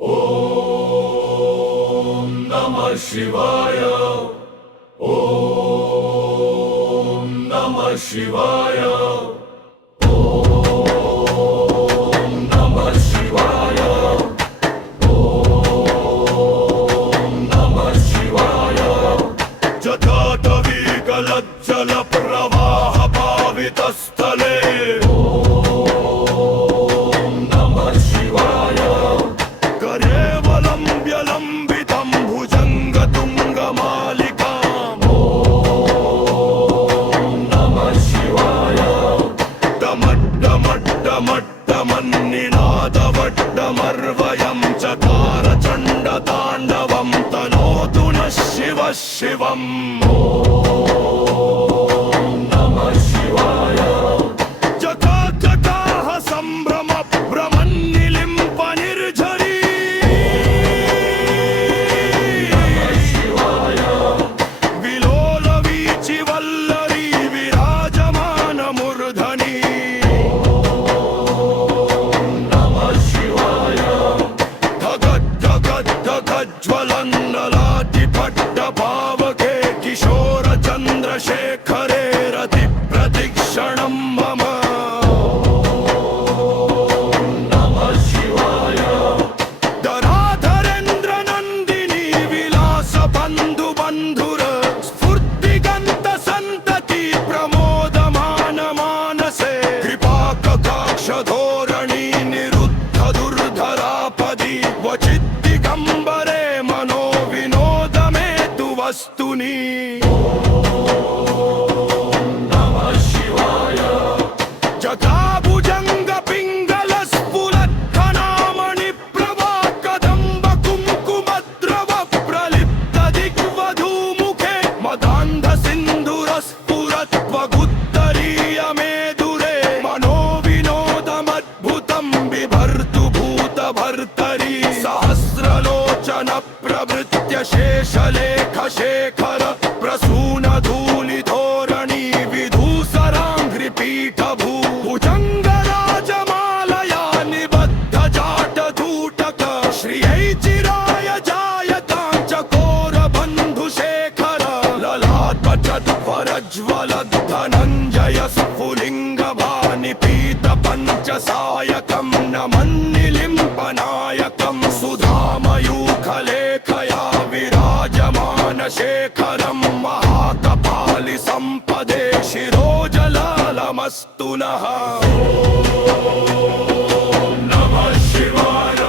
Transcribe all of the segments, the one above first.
ఓం నమః శివాయ. ఓం నమః శివాయ. ఓం నమః శివాయ. ఓం నమః శివాయ. జటాటవీకలజ్జల ప్రవాహ పావితస్థలే మట్టమట్టమట్టమన్నినాదవట్టమర్వయం చకార చండ తాండవం తనోతు నః శివ శివం. ఓం నమః శివాయ. జటాజటాః సంభ్రమ భ్రమన్నిలింప నిర్ఝరీ విలోల వీచి వల్లరీ విరాజమాన మూర్ధనీ. జ్వలన్నలాటి పట్ట భావకే కిశోర చంద్రశేఖరే రతి ప్రతిక్షణం మమ. నమః శివాయ. ధరాధరేంద్ర నందిని విలాస బంధు బంధుర స్ఫూర్తిగంత సంతతి ప్రమోదమాన మానసే కృపా కటాక్ష ధోరణి నిరుద్ధ దుర్ధరాపది వచిత్ దిగంబరే మనో వినోదమే తు వస్తుని. నమః శివాయ. జటాభుజంగ పింగళ స్ఫులత్కణామణి ప్రభా కదంబ కుంకుమద్రవ ప్రలిప్త దిగ్వధూముఖే మదాంధ సింధుర స్ఫురత్వగుత్తరీయ మేధురే మనో వినోదమద్భుతం బిభర్తు భూత భర్తరీ. సహస్రలోచన ప్రవృత్య శేషలేఖ శేఖర ప్రసూన ధూళి ధోరణి విధూసరాంఘ్రి పీఠ భూ భుజంగరాజమాలయా నిబద్ధ జాట ధూటక శ్రియై చిరాయ జాయతాంచ కోర బంధు శేఖర లలాటవరజ్వల ధనంజయ స్ఫులింగ భాని పీత పంచ సాయకం నమన్నిలింపనాయకం సుధామయూఖలేఖయా విరాజమాన శేఖరం మహాకపాలి సంపదే శిరోజలాలమస్తు నః. ఓం నమః శివాయ.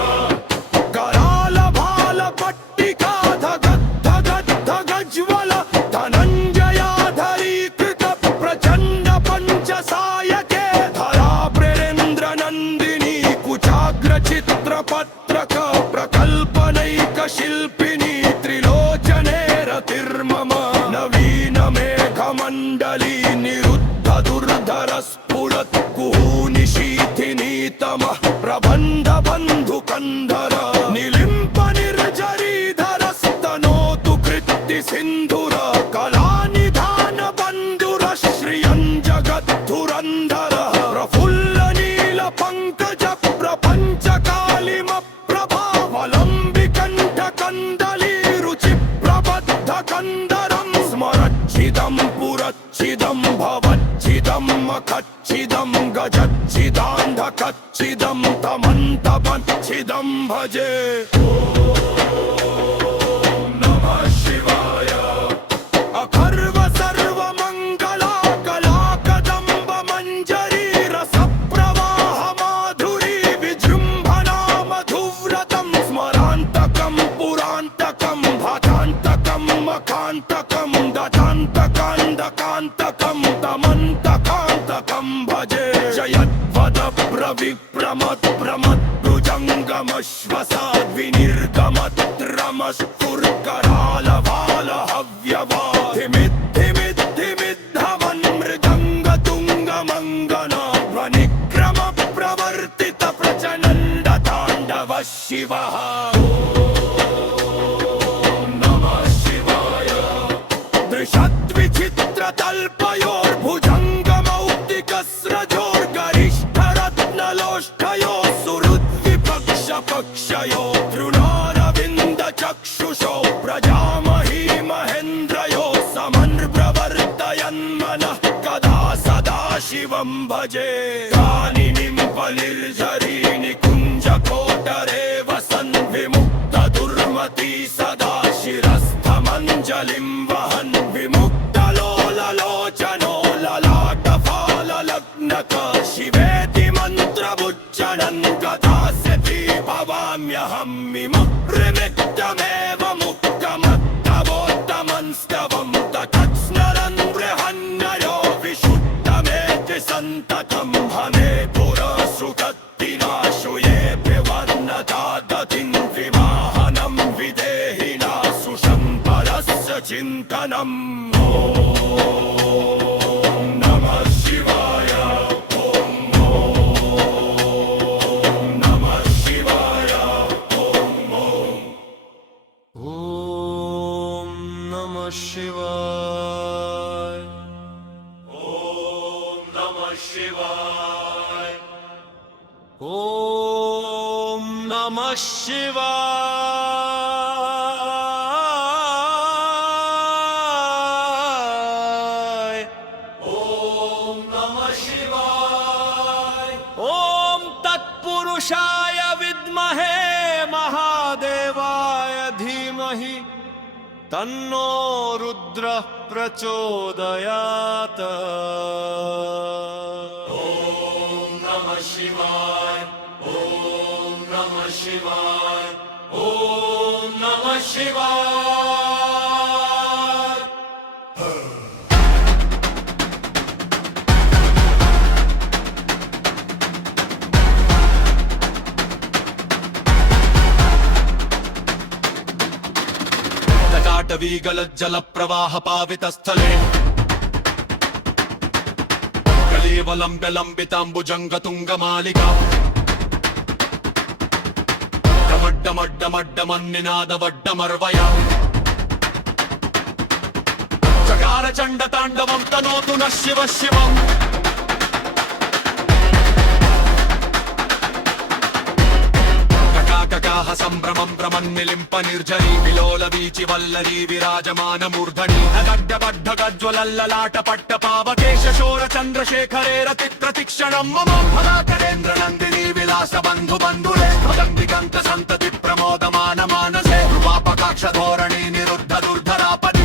కరాల బాల పట్టికా ధగద్ధగద్ధగజ్వల ధనంజయాధరీకృత ప్రచండ పంచ సాయకే ధరా ప్రేరేంద్ర నందిని కుచాగ్ర చిత్రపత్రక ప్రకల్పనైక శిల్పిని త్రిలోచనే రతిర్మమ. నవీన మేఘమండలి నిరుద్ధ దుర్ధర స్ఫురత్ కుహూని శీథిని తమః ప్రబంధ బంధు కంధర నిలింప నిర్జరీధర స్తనోతు కృత్తి సింధుర కళానిధాన బంధుర శ్రియం జగద్ధురంధర ప్రఫుల్ల నీల పంకజ ప్రపంచ కాళిమ ప్రభావలంబికంఠ కందలీ రుచి ప్రబద్ధ కందరం స్మరచ్చిదం పురచ్చిదం భవచ్చిదం మఖచ్చిదం గజచ్చిదాంధకచ్చిదం తమంతమచ్చిదం భజే. ఓం నమః శివాయ. అఖర్వ సర్వ మంగళా కళా కదంబ మంజరీ రస ప్రవాహ మాధురీ విజృంభణా మధువ్రతం స్మరాంతకం పురాంతకం భటాంతకం మఖాంతకం దతాంతకాంతకాంతకం తమంతకాంతకం భజే. జయద్వద ప్రవిప్రమత్ ప్రమద్భుజంగమశ్వసాద్ వినిర్గమత్రమస్ఫుర్కరాల బాల హవ్యవాధిమిద్ధిమిద్ధిమిద్ధవన్ మృదంగ తుంగ మంగనా ధ్వనిక్రమ ప్రవర్తిత ప్రచనండ తాండవ శివః. ఓం నమః శివాయ. దృశద్విచిత్ర తల్పయోర్భుజంగమౌక్తికస్రజోర్గరిష్ఠరత్నలోష్ఠయో సుహృద్విపక్ష పక్షయో शिवं भजे कानि निम्पनिर्झरीनि कुञ्जकोटरे वसन् विमुक्तदुर्मती सदा शिरस्थमञ्जलिं वहन् विमुक्तलोललोचनो ललाटफाललग्नक शिवेति मन्त्रमुच्चरन् गदास्यति भवाम्यहं विमुक्तमेव मुक्तमत्तवोत्तमंस्तवं तत्स्मरन् बृहन्नयो विशुद्धमेति सन्ततं हमे पुरसुगत्तिनाशु ये पिबन्नतादतिं विवाहनं विदेहिनासु शम्बरस्य चिन्तनम् ॐ नमः शिवाय ॐ नमः शिवाय ॐ नमः शिवाय ॐ नमः शिवाय ॐ नमः शिवाय ॐ नमः शिवाय ॐ तत्पुरुषाय विद्महे महादेवाय धीमहि तन्नो रुद्रः प्रचोदयात् ॐ नमः शिवाय ॐ नमः शिवाय ॐ नमः शिवाय काटवीगलज्जलप्रवाहपावितस्थले कलेवलम्ब्यलम्बिताम्बुजङ्गतुङ्गमालिका डमड्डमड्डमड्डमन्निनादवड्डमर्वया चकारचण्डताण्डवं तनोतु नः शिवः शिवम् ककाः सम्भ्रमं भ्रमन्निलिम्प निर्झरी विलोलवीचि वल्लरी विराजमानमूर्धनि अगड्डबड्ढगज्ज्वलल्ललाटपट्टपावकेश शोरचन्द्रशेखरे रतिप्रतिक्षणं मम फलाकरेन्द्र नन्दिनी विलास बन्धु बन्धुरे दिगन्त सन्तति प्रमोदमान मानसे रूपापकाक्ष धोरणी निरुद्ध दुर्धरापदि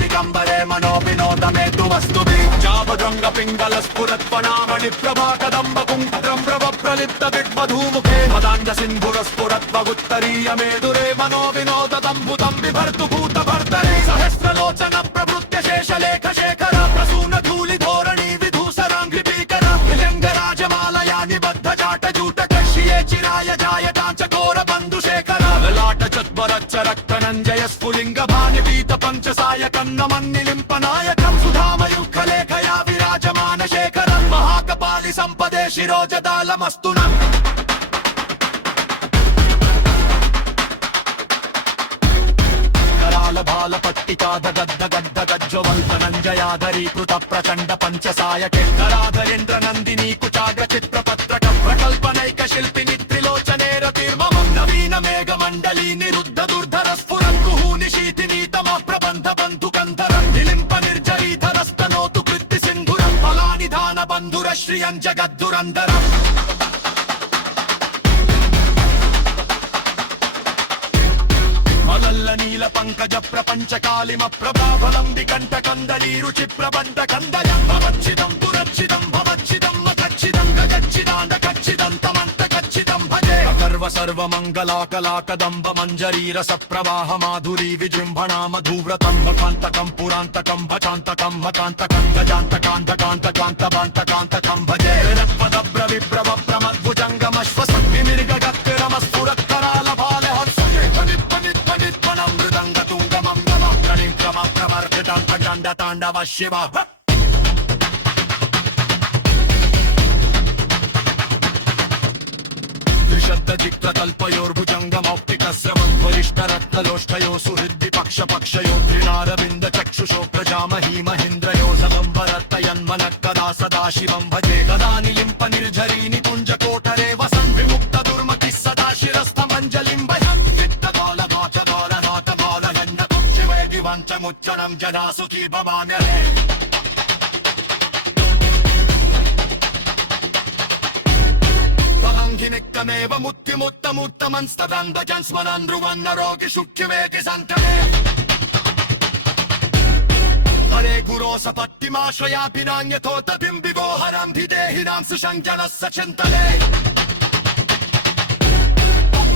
दिगम्बरे मनो विनोद मे तु वस्तुभिः जावदृङ्ग पिङ्गल स्फुरत्वनामणि प्रभा कदम्ब कुङ्कद्रं प्रभ प्रलिप्त दिग्बधूमुखे मदाञ्ज सिन्धुरस्फुरत्वगुत्तरीय मेदुरे मनो विनोद दम्बुदं बिभर्तु भूतभर्तरे सहस्रलोचन प्रवृत्य शेषलेख शेखर प्रसून धूलि धोरणी विधूसराङ्घ्रि भीकर विलिङ्गराजमालया निबद्ध जाट जूट कक्ष्ये चिराय जायताञ्च घोर बन्धुशेखर ललाट चत्वरच्च रक्तनञ्जय स्फुलिङ्ग भानि पीत पञ्चसाय कन्नमन्निलिम्पनायकं सुधामयुक्खलेखया विराजमान शेखरं महाकपालि सम्पदे शिरोजदालमस्तु नः बाल पट्टिका दगद्ध गद्ध गज्ज्वल्पनञ्जयाधरी कृत प्रचण्ड पञ्चसायके धराधरेन्द्र नन्दिनी कुचाग्र चित्रपत्रक प्रकल्पनैक शिल्पिनि त्रिलोचने रतिर्मम नवीन मेघमण्डली निरुद्ध दुर्धर स्फुरन्कुः निशीथिनी तमः प्रबन्ध बन्धु गन्धर निलिम्प निर्जरीधरस्तनोतु कृत्ति सिन्धुरं फलानिधान बन्धुर श्रियं जगद्धुरन्धर नील पंकज प्रपंच कालिम प्रभाफलं विकंठ कंदली रुचि प्रबंध कंदयं भवच्छिदं पुरच्छिदं भवच्छिदं मकच्छिदं गजच्छिदांड कच्छिदं तमंत कच्छिदं भजे अकर्व सर्व मंगला कला कदंब मंजरी रस प्रवाह माधुरी विजृंभणा मधुव्रतं मकांतकं पुरांतकं भचांतकं मकांतकं गजांतकांतकांतकांतकांतकांतकं भजे रत्पदब्र विप्रव प्रमद्भुजंगमश्वसं विमिर्गगत्तिरमस्फुरत्कराल भाले तांडव शिव त्रिशब्दजिक्तल्पयोर्भुजङ्गमौक्तिकस्रवं वरिष्ठ रक्तलोष्ठयो सुहृद्दि पक्षपक्षयो त्रिनारविन्द चक्षुषो प्रजामही महेन्द्रयो सदम्बरत्तयन्मनः कदा सदा शिवं भजे कदा निलिम्प निर्झरी निकुञ्जकोटरे वसन् विमुक्त दुर्मतिः सदा शिरस्थमञ्जलिं भजन् वित्तगोलगोचगोलनाथमालयन्नतुं शिवे दिवञ्चमुच्चरं जनासुखी भवाम्यहे हिनिक्तमेव मुत्तिमुत्तमुत्तमंस्तदन्तजं स्मरन् ध्रुवन्नरोगि शुक्यवेगि सन्तरे हरे गुरो सपत्तिमाश्रयापि नान्यथोतबिम्बिवो हरं धिदेहिनां सुषञ्जनस्य चिन्तने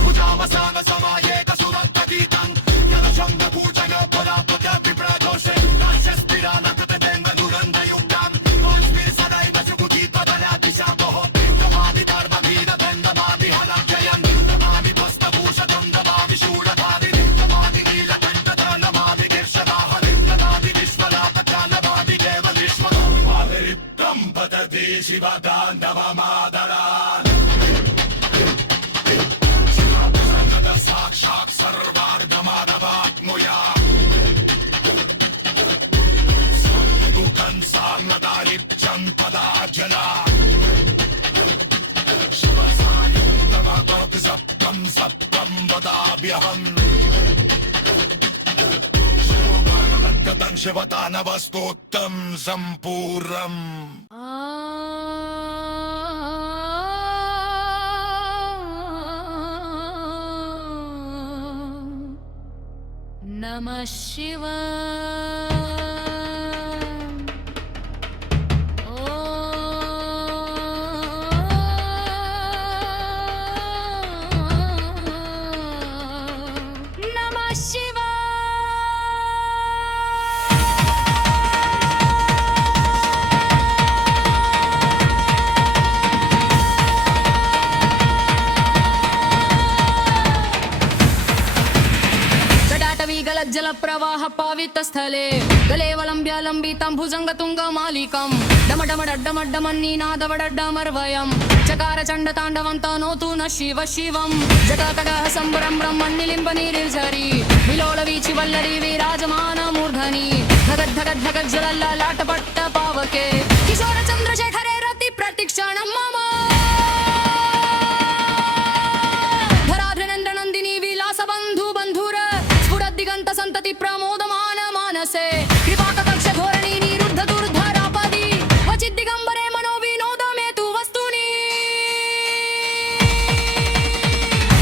भुजामसाम समायेत सुरन्ततीतं यदशङ्गपूजनोपरापत विप्रदोषे तस्य स्थिरानकृतदेङ्गनुरन्दयुक्तं तस्मिन् सदैव सुमुखीत्वदलाभिशाम्बहो नमामि धर्मवीरभं नमामि हलं जयं नमामि पुस्तभूषणं नमामि शूलधारिं नमामि नीलकण्ठं नमामि गिर्शवाहनं नमामि विश्वनाथं नमामि देवविश्वं पतति शिवदानवमादरान् साक्षात् सर्वार्धमानवात्मया दुःखं सान्नदारित्यं पदाजना शिवसायुक्तमसप्तं सप्तं वदाम्यहम् गतं शिवदानवस्तोत्तं सम्पूर्णम् नमः शिवाय नमः शिवाय जल प्रवाह पावित स्थले गलेवलंब्य लंबितं भुजंगतुंगमालिकं डमडमडड्डमड्डमन्नीनादवडड्डमर्वयं चकार चण्डताण्डवं तनोतु न शिव शिवं जटातगः संबरं ब्रह्मण्यलिम्बनीरिर्झरी विलोलवीचि वल्लरी विराजमान मूर्धनि धगद्धगद्धगज्जलल्लाटपट्ट पावके किशोर चन्द्रशेखरे रति प्रतिक्षणं मम धराधृनन्दनन्दिनी विलासबन्धु बन्धुर दिगंत संतति प्रमोदमान मानसे कृपाकटाक्ष धोरणी निरुद्ध दुर्धरापदी वचित दिगंबरे मनोविनोद मेतु वस्तुनि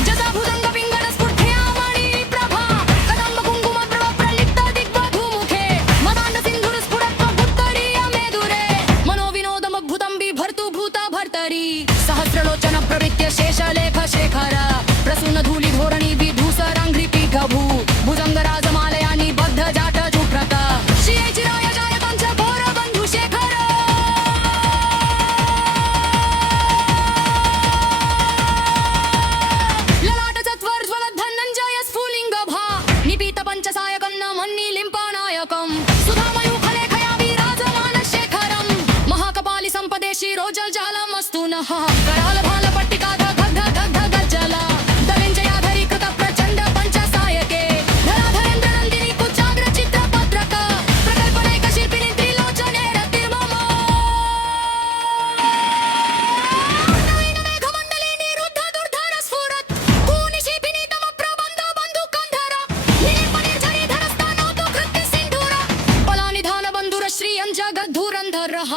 जसा भुजंग पिंगल स्फुटयामणि प्रभा कदंब कुंकुम प्रभ प्रलिप्त दिग्वधू मुखे मदांड सिंधुर स्फुटत्व भुत्तरीय मेदुरे मनोविनोद मद्भुतं बिभर्तु भूत भर्तरी सहस्रलोचन प्रवृत्य शेषलेख शेखर प्रसून धूलि धोरणी विधूसरांघ्रि पीठभू भुजंगराजमालयानि बद्ध जाट जुप्रत श्रिये चिराय जायतं च घोर बन्धु शेखर ललाट चत्वर्ज्वल धनञ्जय स्फुलिङ्ग भा निपीत पञ्चसायकं मन्नि लिम्पनायकं सुधामयूखलेखया विराजमान शेखरं महाकपालि सम्पदे शिरोजलजालमस्तु नः कराल भाल पट्टिका दग्ध दग्ध गज्जल दलिञ्जयाधरी कृत प्रचण्ड पञ्चसायके धराधरेन्द्र नन्दिनी कुचाग्र चित्रपत्रक प्रकल्पनैक शिल्पिनी त्रिलोचने रतिर्मम नवीन मेघमण्डले निरुद्ध दुर्धर स्फुरत् कूनिशिपिनी तम प्रबन्ध बन्धु कन्धर निलिम्पनिर्झरी धरस्तानोतु कृत्ति सिन्धुर बलानिधान बन्धुर श्रियं जगद्धुरन्धरः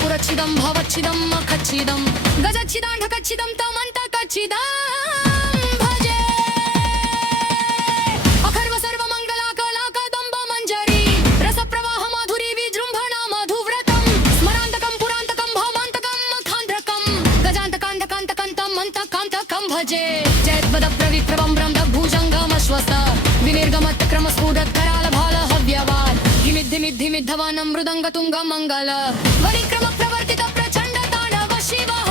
पुरच्छिदं भवच्छिदं मखच्छिदं गजच्छिदाण्ढकच्छिदं तमन्तकच्छिदं भजे अखर्व सर्वमङ्गलाकलाकदम्ब मञ्जरी रसप्रवाह माधुरी विजृम्भणा मधुव्रतं स्मरान्तकं पुरान्तकं भवान्तकं मखान्ध्रकं गजान्तकान्तकान्तकन्तं मन्तकान्तकं भजे जयद्वदप्रविप्रवं ब्रह्मभुजङ्गमश्वस्त विनिर्गमत्क्रमस्फुटत्कराल भाल हव्यवान् धिमिद्धिमिद्धिमिद्धवानं मृदङ्गतुङ्ग मङ्गल वनिक्रम प्रवर्तित प्रचण्ड ताण्डव शिवः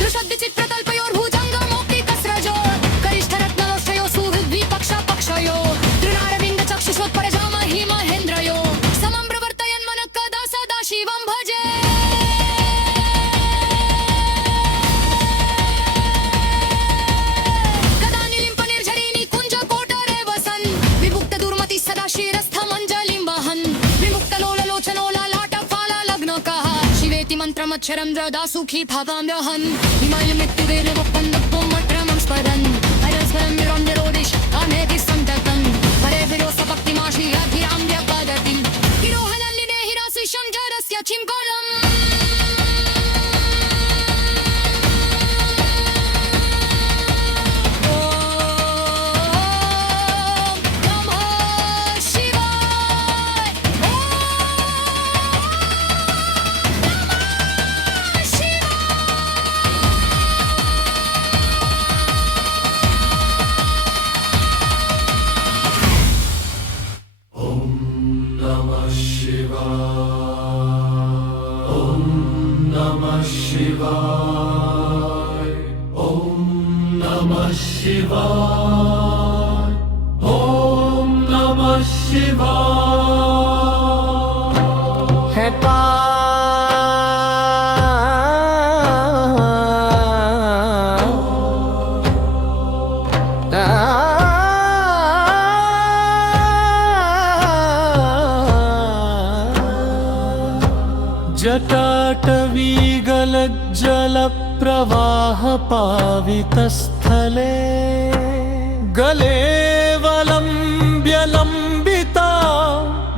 दृशद्दि चित्रतल्पयोर्भुजङ्गमौक्तिकस्रजो करिष्ठरत्नलोष्टयो सुहृद्विपक्ष पक्षयो तृणारविन्द चक्षुषोत्परजामहि महेन्द्रयो समं प्रवर्तयन् मनः कदा सदा शिवं भजे कदा निलिम्पनिर्झरी निकुञ्ज कोटरे वसन् विमुक्त क्षरं जदा सुखी भावाम्यहं हिमालयमित्युदेवपन्नत्वमट्रमं स्मरन् हरस्वरं निरं निरोदिश कामेति सन्ततं परे विरोसभक्तिमाश्रियाधिरां व्यपदतिं हिरोहनल्लिने हिराशिषं जरस्य चिङ्कोलम् जटाटवीगलज्जलप्रवाहपावितस्थले गलेवलम्ब्यलम्बिता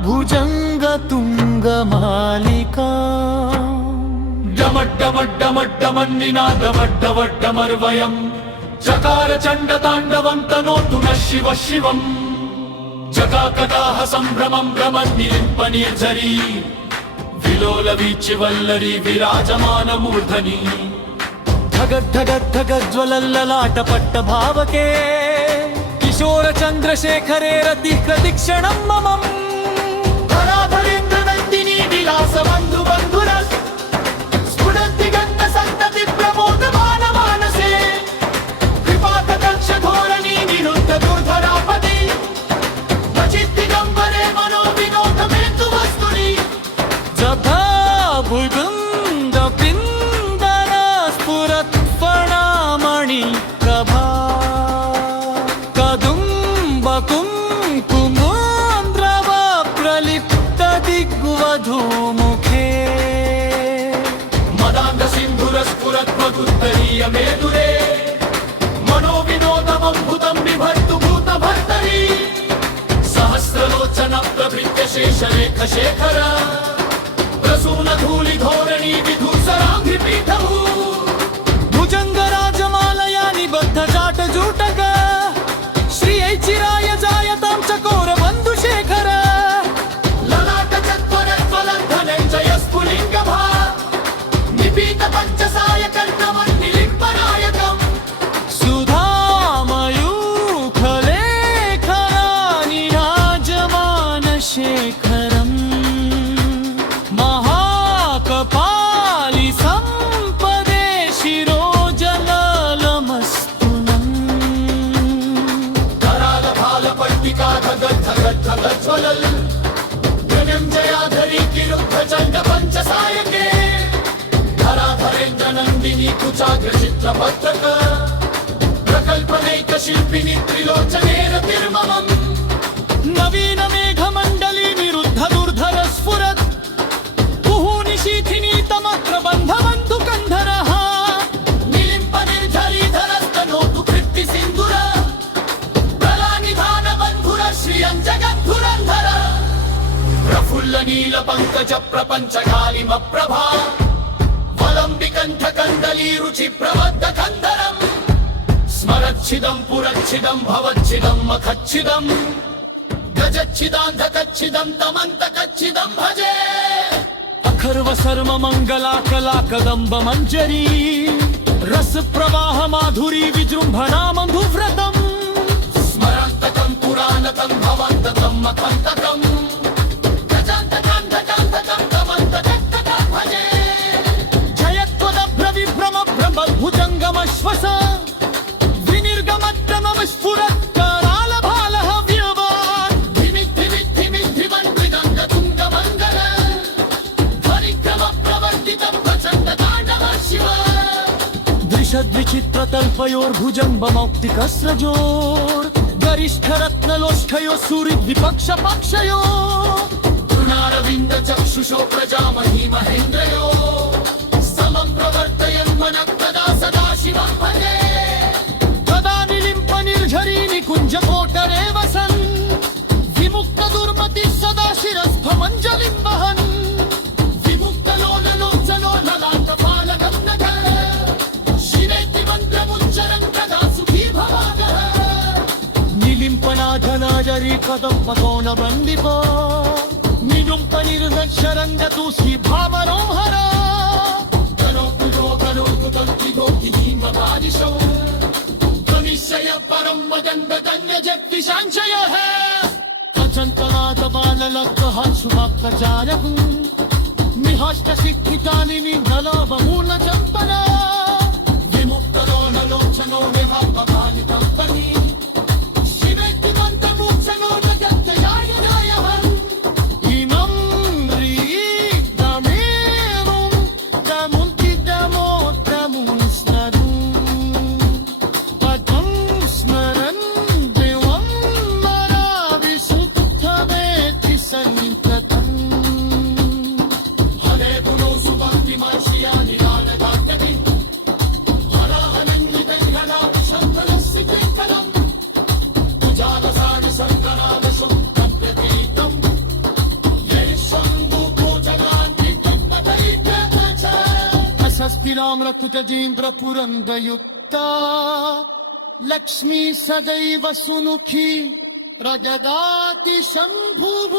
भुजङ्गतुङ्गमालिका डमड्डमड्डमड्डमन्निनादमड्डवड्डमर्वयम् चकार चण्डताण्डवं तनोतु नः शिवः शिवम् जगाकटाह सम्भ्रमं भ्रमन्निलिम्पनिर्झरी विलोलवीचिवल्लरी विराजमानमूर्धनि धगद्धगद्धगज्ज्वलल्ललाटपट्ट भावके किशोर चन्द्रशेखरे रतिः प्रतीक्षणं ममम् धराधरेन्द्रनन्दिनी विलासबन्धु बन्धुरः स्फुरद्दिगन्त सन्तति प्रमोदमानमानसे कृपाकटाक्ष धोरणी निरुद्ध दुर्धरापदि क्वचिद्दिगम्बरे मनो विनोदमेतु वस्तुनि जथा भुजङ्गपिन्दना स्फुरत्फणामणि प्रभा कदुम्बकुङ्कुमोन्द्रव प्रलिप्तदिग्वधूमुखे मदाङ्गसिन्धुरस्फुरद्वदुत्तरीय मेदुरे मनोविनोदमम्भुतं बिभर्तु भूतभर्तरि सहस्रलोचन प्रभृत्य शेषरेख शेखर प्रसूनधूलिधोरणी विधूसराङ्घ्रिपीठभू भुजङ्गराजमालया निबद्धजाटजूटक श्रियै चिराय जायतां चकोरबन्धुशेखर ललाटचत्वरज्वलद्धनञ्जय स्फुलिङ्गभा निपीतपञ्चसाय कर्णमन्निलिम्पनायकम् सुधामयूखलेखनानि राजमानशेखरम् महाकपालि सम्पदे शिरोजलमस्तुनम् करालभालपट्टिकाधगद्धगद्धगज्ज्वलल् धनञ्जयाधरी किरुद्धचण्डपञ्चसायके धराधरेन्द्रनन्दिनी कुचाग्रचित्रपत्रक प्रकल्पनैकशिल्पिनि त्रिलोचनेन तिर्ममम् नवीन मेघमण्डली निरुद्ध दुर्धर स्फुरत् कुहूनिशीथिनी तमग्रबन्धवन्तु कन्धरः निलिम्पनिर्झरीधरस्तनोतु कृत्तिसिन्धुर प्रलानिधानबन्धुर श्रियं जगद्धुरन्धर प्रफुल्लनीलपङ्कज प्रपञ्चकालिमप्रभा वलम्बिकण्ठकन्दलीरुचिप्रबद्धकन्धरम् स्मरच्छिदं पुरच्छिदं भवच्छिदं मखच्छिदं गजच्छिदान्धकच्छिदं तमन्तकच्छिदं भजे अखर्व सर्व मंगला कला कदम्ब मंजरी रस प्रवाह माधुरी विजृंभणा मधुव्रतम् स्मरान्तकं पुराणकं भवन्तकं मखन्तकम् गजान्तकान्धकान्धकं तमन्तकं भजे जयत्वदभ्र विभ्रम भ्रम भुजङ्गमश्वस विनिर्गमट्टमम स्फुरत् करालभालः व्यवान् धिमिद्धिमिद्धिमिद्धिमन्त्रिदङ्गतुङ्गमङ्गल परिक्रमप्रवर्तितं प्रचण्डताण्डव शिव दृशद्विचित्रतल्पयोर्भुजङ्गमौक्तिकस्रजोर् गरिष्ठरत्नलोष्ठयो सुहृद्विपक्षपक्षयो तृणारविन्द चक्षुषो प्रजामही महेन्द्रयो प्रवर्तयन् मनः कदा सदा शिवं भजे तदा निलिम्प निर्झरी निकुञ्जकोटरे वसन् विमुक्त दुर्मति सदा शिरस्थमञ्जलिं वहन् विमुक्तलोललोचलोललाटपालकं नखः शिवेति मन्त्रमुच्चरन् कदा सुखी भवागः निलिम्पनाथनाजरी कदम्बकोणबन्दिप निजुम्प निर्नक्षरङ्गतु श्रीभावनं हर करोतु लोकलोकु तन्त्रिगोकिनीमवादिशो त्वनिश्चय परं वदन् वदन्य जगदीशाञ्चयः अचन्तनाथ बाललग्गः सुभक्तचारः निहस्त शिक्षितानि निधलबमूलचम्पना विमुक्तलोललोचनो विभावपालितम्पनी शिवेति मन्त्रमुच्चनो न गत्ययायुधायः इमं रीदमेवं तमुन्तिदमोत्रमुस्मरन् पदं स्मरन् देवं मराविसुप्तमेति सन्निधम् हरे गुरो सुभक्तिमाशिया निरानगात्तति हराहनं निबेहनाभिशन्दनस्य कीर्तनम् उजालसानि सङ्करालशुं तद्व्यतीतम् अस्थिरां रकुटजीन्द्र पुरन्दयुक्ता लक्ष्मी सदैव सुमुखी रजदाति शम्भुः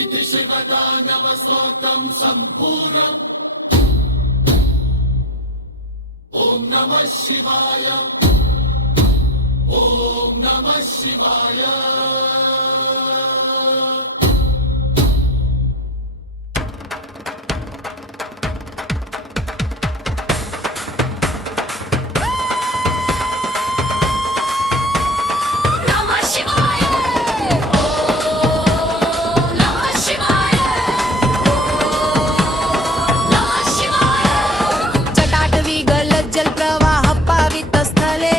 इति शिवदानवस्तोत्रं सम्पूर्णम् ॐ नमः शिवाय ॐ नमः शिवाय नमः शिवाय नमः शिवाय नमः शिवाय जटाटवी गलज्जल प्रवाह पावितस्थले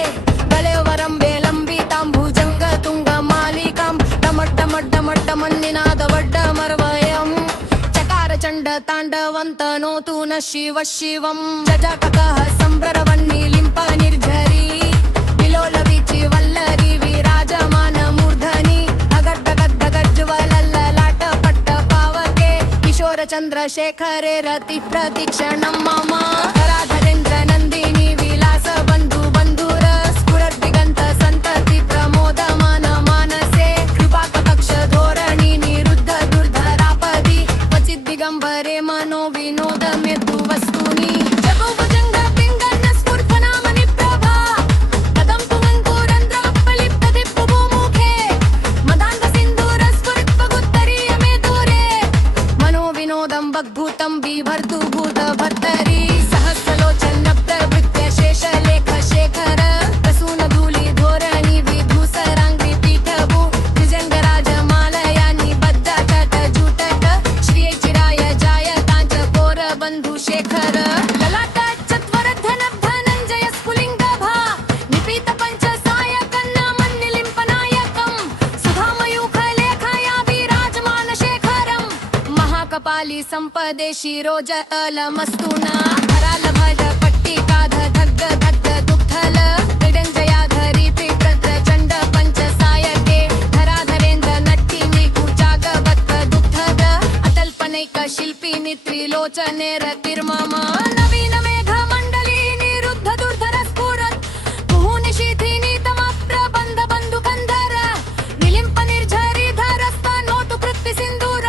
गलेवरं बेलम्बितां भुजङ्गतुङ्गमालिकां टमट्टमड्डमड्डमन्निनादवड्डमर्वयं चकार चण्ड ताण्डवन्तनोतु न शिव शिवं जजककः सम्भ्ररवन्निलिम्प निर्झरी विलोलवीचि वल्लरी विराजमान मूर्धनि अगड्डगड्डगज्ज्वलल्ललाट पट्ट पावके किशोर चन्द्रशेखरे रति प्रतीक्षणं मम धराधरेन्द्र नन्दिनी विलास बन्धु बन्धुर स्फुरद्दिगन्त सन्तति प्रमोदमान मानसे कृपाकटाक्ष धोರಣಿ निरुद्ध दुर्धरापदि क्वचित् दिगम्बरे मनो विनोदमेतु वस्तूनि जगोभुजङ्ग पिङ्गल स्फुर्फनामनि प्रभा कदं पुमङ्कुरन्ध्रापलिप्तति प्रभुमुखे मदान्त सिन्दूर स्फुरित्वगुत्तरीय मे दूरे मनो विनोदं बग्भूतं बिभर्तु भूत भर्तरि सहस्रलोचन प्रवृत्य शेषलेख शेखर प्रसून धूलि धोರಣಿ विधूसराङ्गि पीठभू भुजङ्गराज मालयानि बद्धाचट जूटक श्रिये चिराय जायताञ्च कोरबन्धु शेखर ललाट चत्वरधन धनञ्जय स्फुलिङ्गभा निपीत पंच सायकन्नामन्निलिम्पनायकं सुधामयूखलेखया विराजमान शेखरं महाकपाली सम्पदे शिरोज अलमस्तुना धरालभज पट्टिकाध धग्ग धग्ग दुग्धल त्रिडञ्जयाधरी पिप्रत्र चण्ड पंच सायके धराधरेन्द्र नट्टिनि कुचागवत्क दुग्धद अतल्पनैक शिल्पिनि त्रिलोचने रतिर्मम नवीन मेघ मण्डली निरुद्ध दुर्धर स्फुरत् कुहुनिशीथिनि तमप्रबन्ध बन्धुकन्धर निलिम्प निर्झरी धरस्थ नोतु कृत्ति सिन्दूर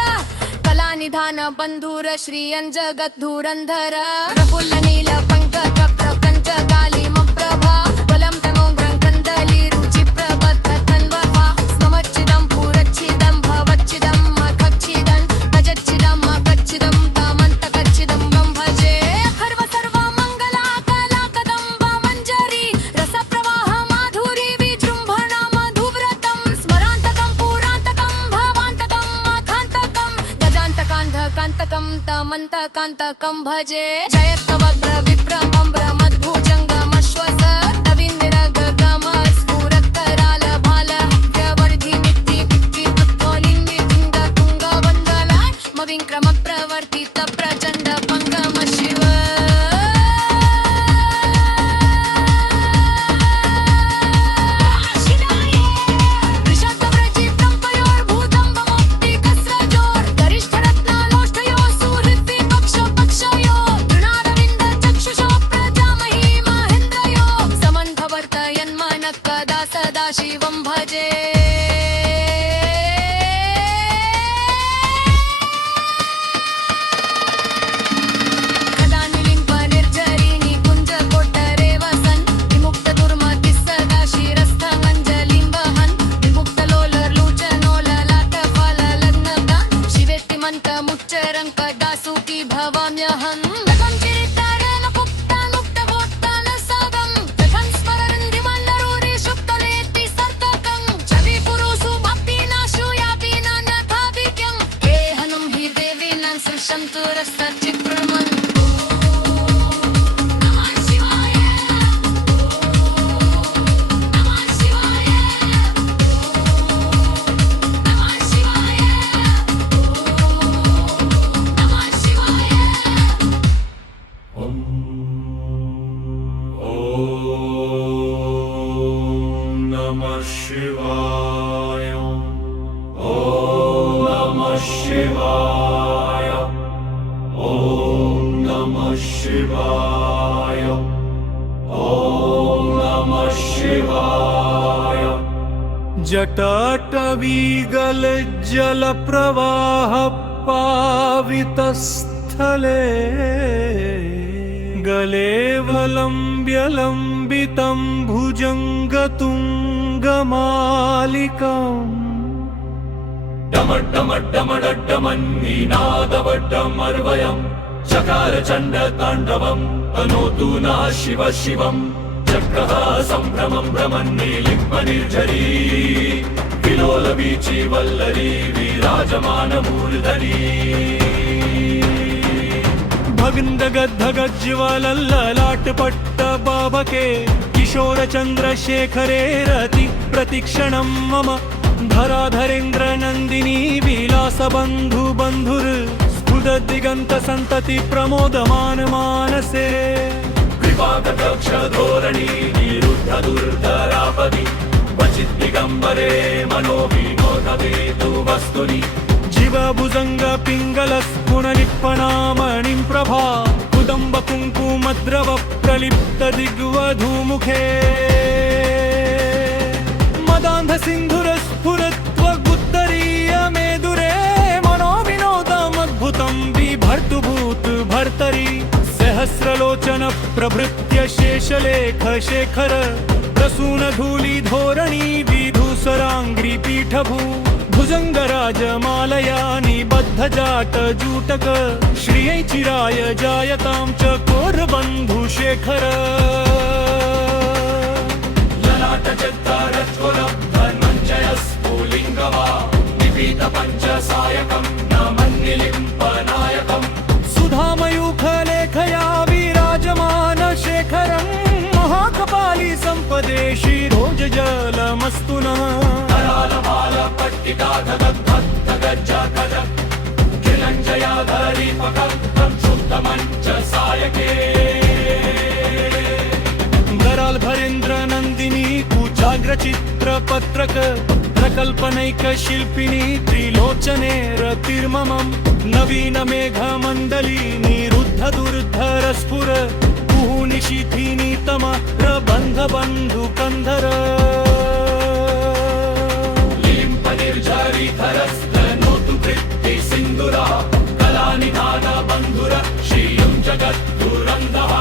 कलानिधान बन्धुर श्रियं जगद्धुरन्धर प्रफुल्ल नील पङ्क चक्र कञ्च गालिमप्रभा बलं तमोग्रं कन्दली रुचि प्रबद्ध तन्वहा स्ममच्चिदं पुरच्चिदं भवच्चिदं मखच्चिदं भजच्चिदं मखच्चिदं तमन्तकच्चिदं गं भजे खर्व सर्व मङ्गला कला कदम्ब मञ्जरी रसप्रवाह माधुरी विजृम्भणा मधुव्रतं स्मरान्तकं पुरान्तकं भवान्तकं मखान्तकं गजान्तकान्धकान्तकं तमन्तकान्तकं भजे जयत्वग्र विप्रमम्र मद्भुजङ्गमश्वस रवीन्द्रगगम स्फुरत्कराल भाल प्रवर्धिनित्ति पित्ति तुत्तोलिङ्गि तुङ्ग तुङ्गवन्दला मविङ्क्रम प्रवर्तित प्रचण्ड पङ्गम शिव शिवं भजे कदानिलिम्प निर्झरिणी कुञ्जकोट्टरे वसन् विमुक्तदुर्मतिः सदा शिरस्थमञ्जलिं वहन् विमुक्तलोलर्लोचनोललाटफललग्नता शिवेति मन्त्रमुच्चरं कदा सुखी भवाम्यहम् जटाटवीगल जलप्रवाह पावितस्थले गलेवलम्ब्यलम्बितं भुजङ्गतुङ्गमालिकम् डमड्डमड्डमडड्डमन्निनादवड्डमर्वयम् चकार चण्डताण्डवम् तनोतु नः शिव शिवम् चक्रः सम्भ्रमं भ्रमन्नीलिम्पनिर्झरी विलोलवीची वल्लरी विराजमानमूर्धनी भगन्दगद्धगज्ज्वलल्ललाटपट्ट बाबके किशोर चन्द्रशेखरे रति प्रतिक्षणं मम धराधरेन्द्र नन्दिनी विलासबन्धु बन्धुर् स्फुरद्दिगन्त सन्तति प्रमोदमान मानसे कृपाकटाक्ष धोरणी निरुद्ध दुर्धरापदि क्वचित् दिगम्बरे मनो विनोदवेतु वस्तुनि जीवभुजङ्ग पिङ्गलस्फुणनिप्पणामणिं प्रभा कुदम्ब कुङ्कुमद्रव प्रलिप्त दिग्वधूमुखे मदान्ध सिन्धुरस्फुरत्वगुत्तरीय मेदुरे मनो विनोदमद्भुतं बिभर्तु भूत भर्तरि सहस्रलोचन प्रभृत्य शेषलेख शेखर प्रसून धूलि धोरणी विधूसराङ्घ्रि पीठभू भुजङ्गराजमालया निबद्ध जाट जूटक श्रियै चिराय जायतां च कोरबन्धु शेखर ललाट चित्तारज्वलब्धमञ्जयस्फुलिङ्गवा निपीत पञ्चसायकं न मन्निलिम्पनायकम् सुधामयूखलेखया विराजमान शेखरं महाकपाली सम्पदे शिरोज जलमस्तु नः करालमालपट्टिकाधगद्धगज्जकज किलञ्जयाधरीपकं शुद्धमञ्च सायके गराल भरेन्द्र नन्दिनी कुचाग्रचित्रपत्रक प्रकल्पनैक शिल्पिनी त्रिलोचने रतिर्ममं नवीन मेघमण्डली निरुद्ध दुर्धर स्फुर निशिथिनीतम प्रबन्ध बन्धु कन्धर लिम्पनिर्झरिधरस्तनोतु कृत्ति सिन्दुरा कलानिधान बन्धुर श्रियं जगद्दुरन्धः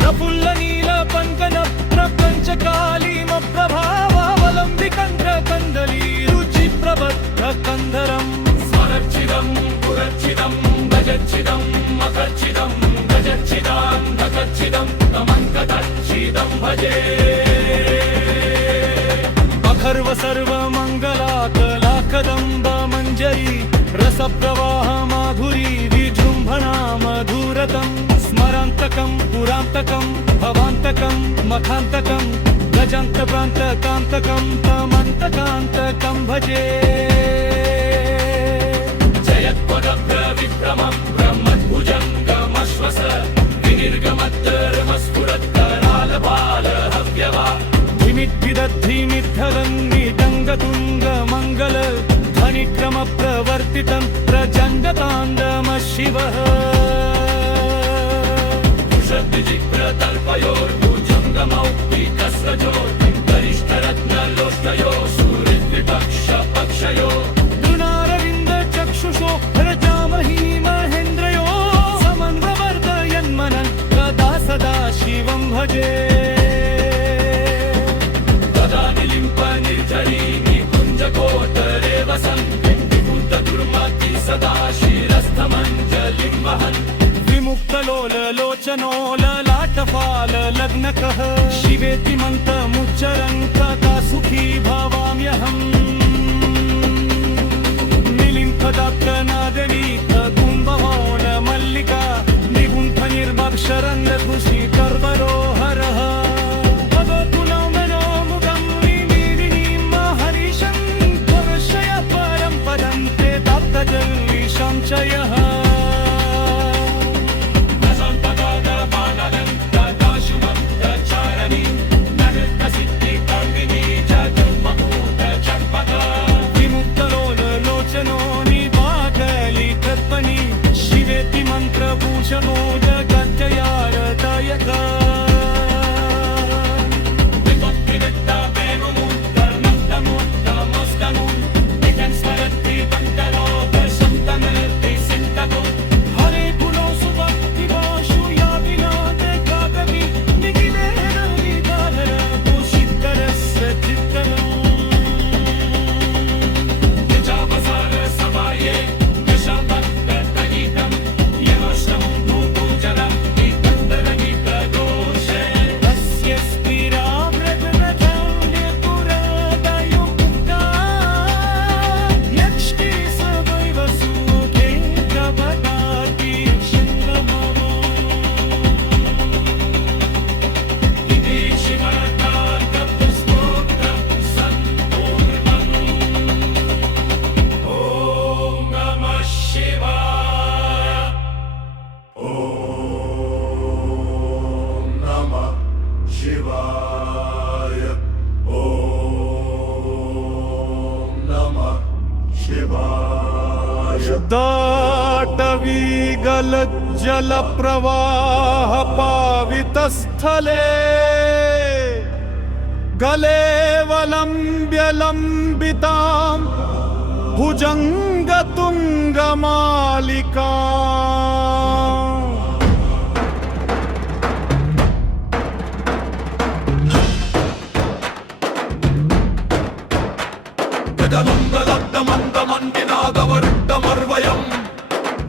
प्रफुल्ल नील पङ्कज प्रपञ्चकालीम प्रभावावलम्बिकन्ध कन्दली रुचि प्रबद्ध कन्धरम् स्वरच्छिदं पुरच्छिदं गजच्छिदं मखच्छिदं गजच्छिदां धकच्छिदं तमङ्कतच्छिदं भजे अखर्व सर्वमङ्गला कलाकदम्ब मञ्जरी रसप्रवाह माधुरी विजृम्भणा मधुरतं स्मरान्तकं पुरान्तकं भवान्तकं मखान्तकं गजान्तप्रान्तकान्तकं तमन्तकान्तकं भजे जयत्वदभ्रविभ्रमं ब्रह्मद्भुजङ्गमश्वस विनिर्गमत्तर्मस्फुरत्करालबालहव्यवा धिमिद्धिदद्धिमिद्धगन्निदङ्गतुङ्गमङ्गल ध्वनिक्रम प्रवर्तितं प्रजङ्गताण्डम शिवः कुशद्विजिप्रतल्पयोर्भुजङ्गमौक्तिकस्रजो गरिष्ठरत्नलोष्टयो పూజే గదా నిలింప నిర్జరీ నికుంజకోటరే వసన్ విముక్త దుర్మతి సదా శిరస్థమంజలిం వహన్ विमुक्तलोललोचनोललाटफाल लग्नकः शिवेति मन्त्रमुच्चरन् तथा सुखी भवाम्यहम् निलिम्फदाप्तनादनीत कुम्भमौन मल्लिका निगुम्फ निर्मक्षरन् लघुशी कर्वरोहरः भगवतु नो मनोमुखं निमीलिनीं महर्षं दर्शय परं पदं ते तप्तजल्विषं च यः शिवेति मन्त्रभूषणो जगत्ययारदायक हरे कुलो सुभक्ति वाशु या विनोद कागवि निखिलेन विदाधर भूषितरस्य चित्तनम् निजावसार सभाये दाटवीगलज्जलप्रवाह पावितस्थले गलेवलम्ब्यलम्बितां भुजङ्गतुङ्गमालिका మందమందినాగవరుట్టమర్వయం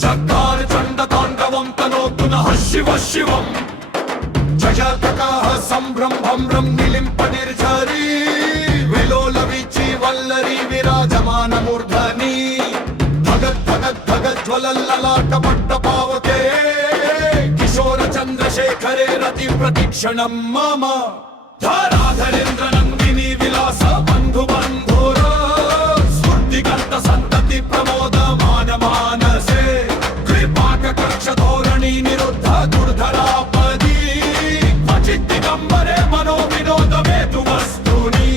చక్కార చండతాండవం తనోతు నః శివ శివం జయకకాహ సంభ్రమం నిలింప నిర్జరీ విలోల వీచి వల్లరి విరాజమాన మూర్ధని భగత్ భగత్ భగత్ జ్వలల్లలాట పట్ట పావకే కిశోర చంద్రశేఖరే రతి ప్రతిక్షణం మమ ధారాధరేంద్ర నందిని విలాస బంధు బంధుర స్ఫూర్తిగంత సంతతి ప్రమోద మాన మానసే కృపాక కక్ష ధోరణి నిరుద్ధ దుర్ధరాపది క్వచిత్ దిగంబరే మనో వినోద మేతు వస్తుని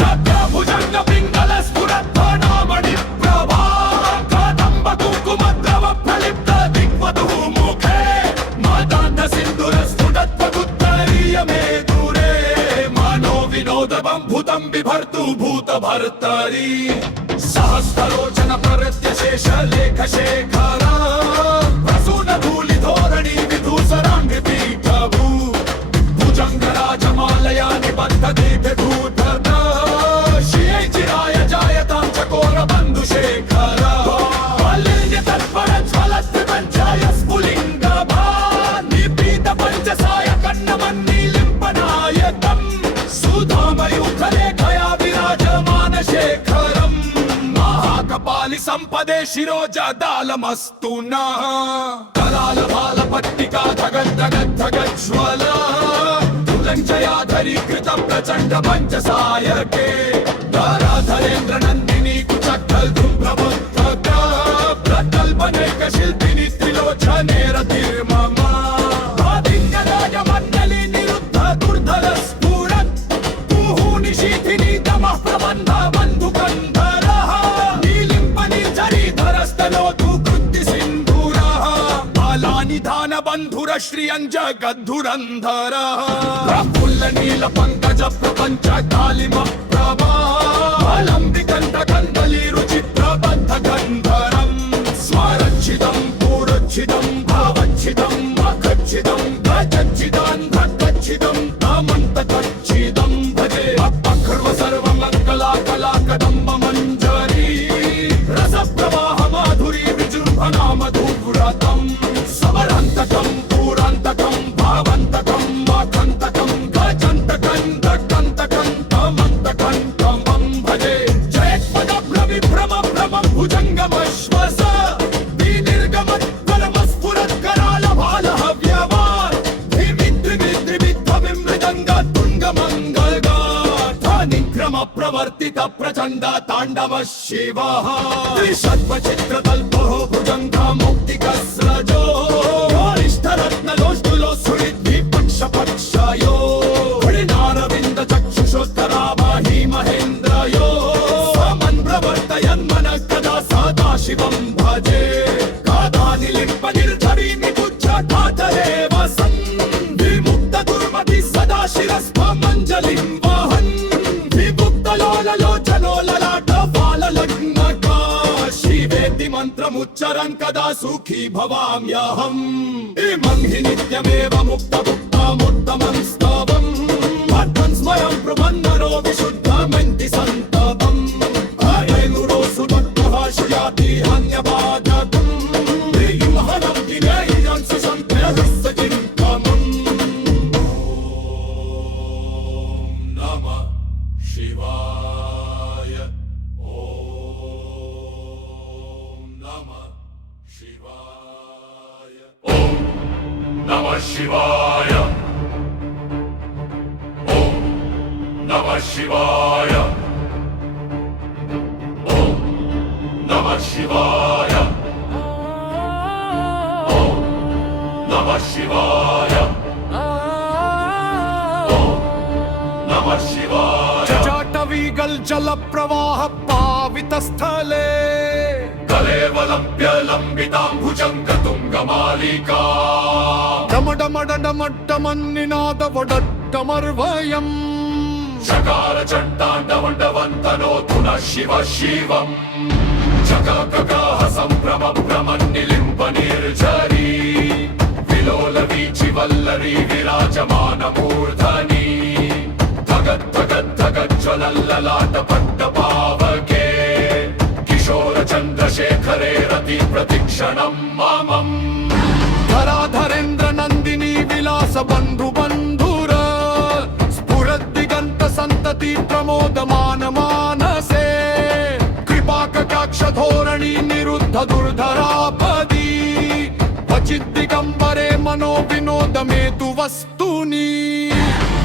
చక్ర భుజంగ పింగళ స్ఫురత్వనామణి ప్రభా కదంబ కుంకుమ ద్రవ ప్రలిప్త దిగ్వధూ ముఖే మాతాండ సింధుర స్ఫుటత్వగుత్తరీయ మేధురే మనో వినోదవం భూతం బిభర్తు భూత భర్తరి సహస్రలోచన ప్రవృత్య శేష లేఖ శేఖర ప్రసూన ధూళి ధోరణి విధూసరాంగి పీఠభూ భుజంగ రాజమాలయా నిబద్ధ దీప భూతద శియై చిరాయ జాయతాం చకోర బంధు శేఖర వల్ల్య తత్పర జ్వలత్ పంచాయ స్ఫులింగ భా నిపీత పంచసాయ కన్నమన్ని లింపనాయకం సుధామయూఖలేఖయా విరాజమాన శేఖరం మహాకపాలి సంపదే శిరోజాదాలమస్తు నః కరాల బాల పట్టికా ధగద్ధగద్ధగజ్వల తులంచయాధరీకృత ప్రచండ పంచసాయకే ధారాధరేంద్ర నందిని కుచక్కల్ ధుమ్రబుద్ధక ప్రకల్పనైక శిల్పిని త్రిలోచనే రతిర్మమ ఆదిన్యరాజ మండలి నిరుద్ధ దుర్ధర స్ఫురత్ పూహూని శీథిని తమః ప్రబంధ బంధు కంధరః నీలింప నిర్జరీధరస్తనోతు కృత్తి సింధూరః బాలానిధాన బంధుర శ్రియం జగద్ధురంధరః ప్రఫుల్ల నీల పంకజ ప్రపంచ కాళిమ ప్రభా లంబికంఠ కందలీరు చిత్రబద్ధ గంధరం స్వరక్షితం పూరక్షితం భావక్షితం అఖచ్చితం గజచ్చితం ధక్కచ్చితం प्रवर्तित प्रचण्ड ताण्डव शिवः त्रिषड्वचित्रतल्पो भुजङ्गा मुक्तिकस्रजो गरिष्ठरत्नलोष्टुलो सुहृद्विपक्षपक्षयो गुणिनारविन्द चक्षुषोत्तरावाहि महेन्द्रयो समन्प्रवर्तयन्मनः कदा सदाशिवं भजे कादानि लिम्प निर्झरीमि बुद्धठातरेव सन् विमुक्त दुर्मति सदा शिरस्त्वमञ्जलिं वहन् विमुक्तलोललोचनोललाट बाललग्नका शिवेति मन्त्रमुच्चरन् कदा सुखी भवाम्यहम् इमं हि नित्यमेव मुक्तमुक्तमुत्तमं स्तवम् वर्धन् स्वयं प्रबन्धनो विशुद्धमन्ति सन्ततम् हरेनुरो सुभक्तः श्रुयाति हन्यबाधकम् प्रियुमहनं दिनेयं सुसम्प्यहस्य चिन्तमम् नमः शिवाय ॐ नमः शिवाय नमः शिवाय ॐ नमः शिवाय ॐ नमः शिवाय ॐ नमः शिवाय ॐ नमः शिवाय जटाटवीगल जल प्रवाह पावित स्थले कलेवलम्प्य लम्बिताम्बुजङ्गतुङ्गमालिका डमडमडमड्डमन्निनाद वडड्डमर्वयम् चकार चण्डाण्डवण्डवन्तनोतु नः शिव शिवम् चकाककाः सम्भ्रमं भ्रमन्निलिम्ब निर्झरी विलोल वीचि वल्लरी विराजमानमूर्धनि धगद्धगद्धगज्ज्वलल्ललाट पट्टपावके किशोर चन्द्रशेखरे रति प्रतिक्षणं ममम् धराधरेन्द्र नन्दिनी विलास बन्धु बन्धुर स्फुरद्दिगन्त सन्तति प्रमोदमान मानसे कृपाकटाक्ष धोरणी निरुद्ध दुर्धरापदी क्वचिद्दिगम्बरे मनो विनोद मे तु वस्तूनि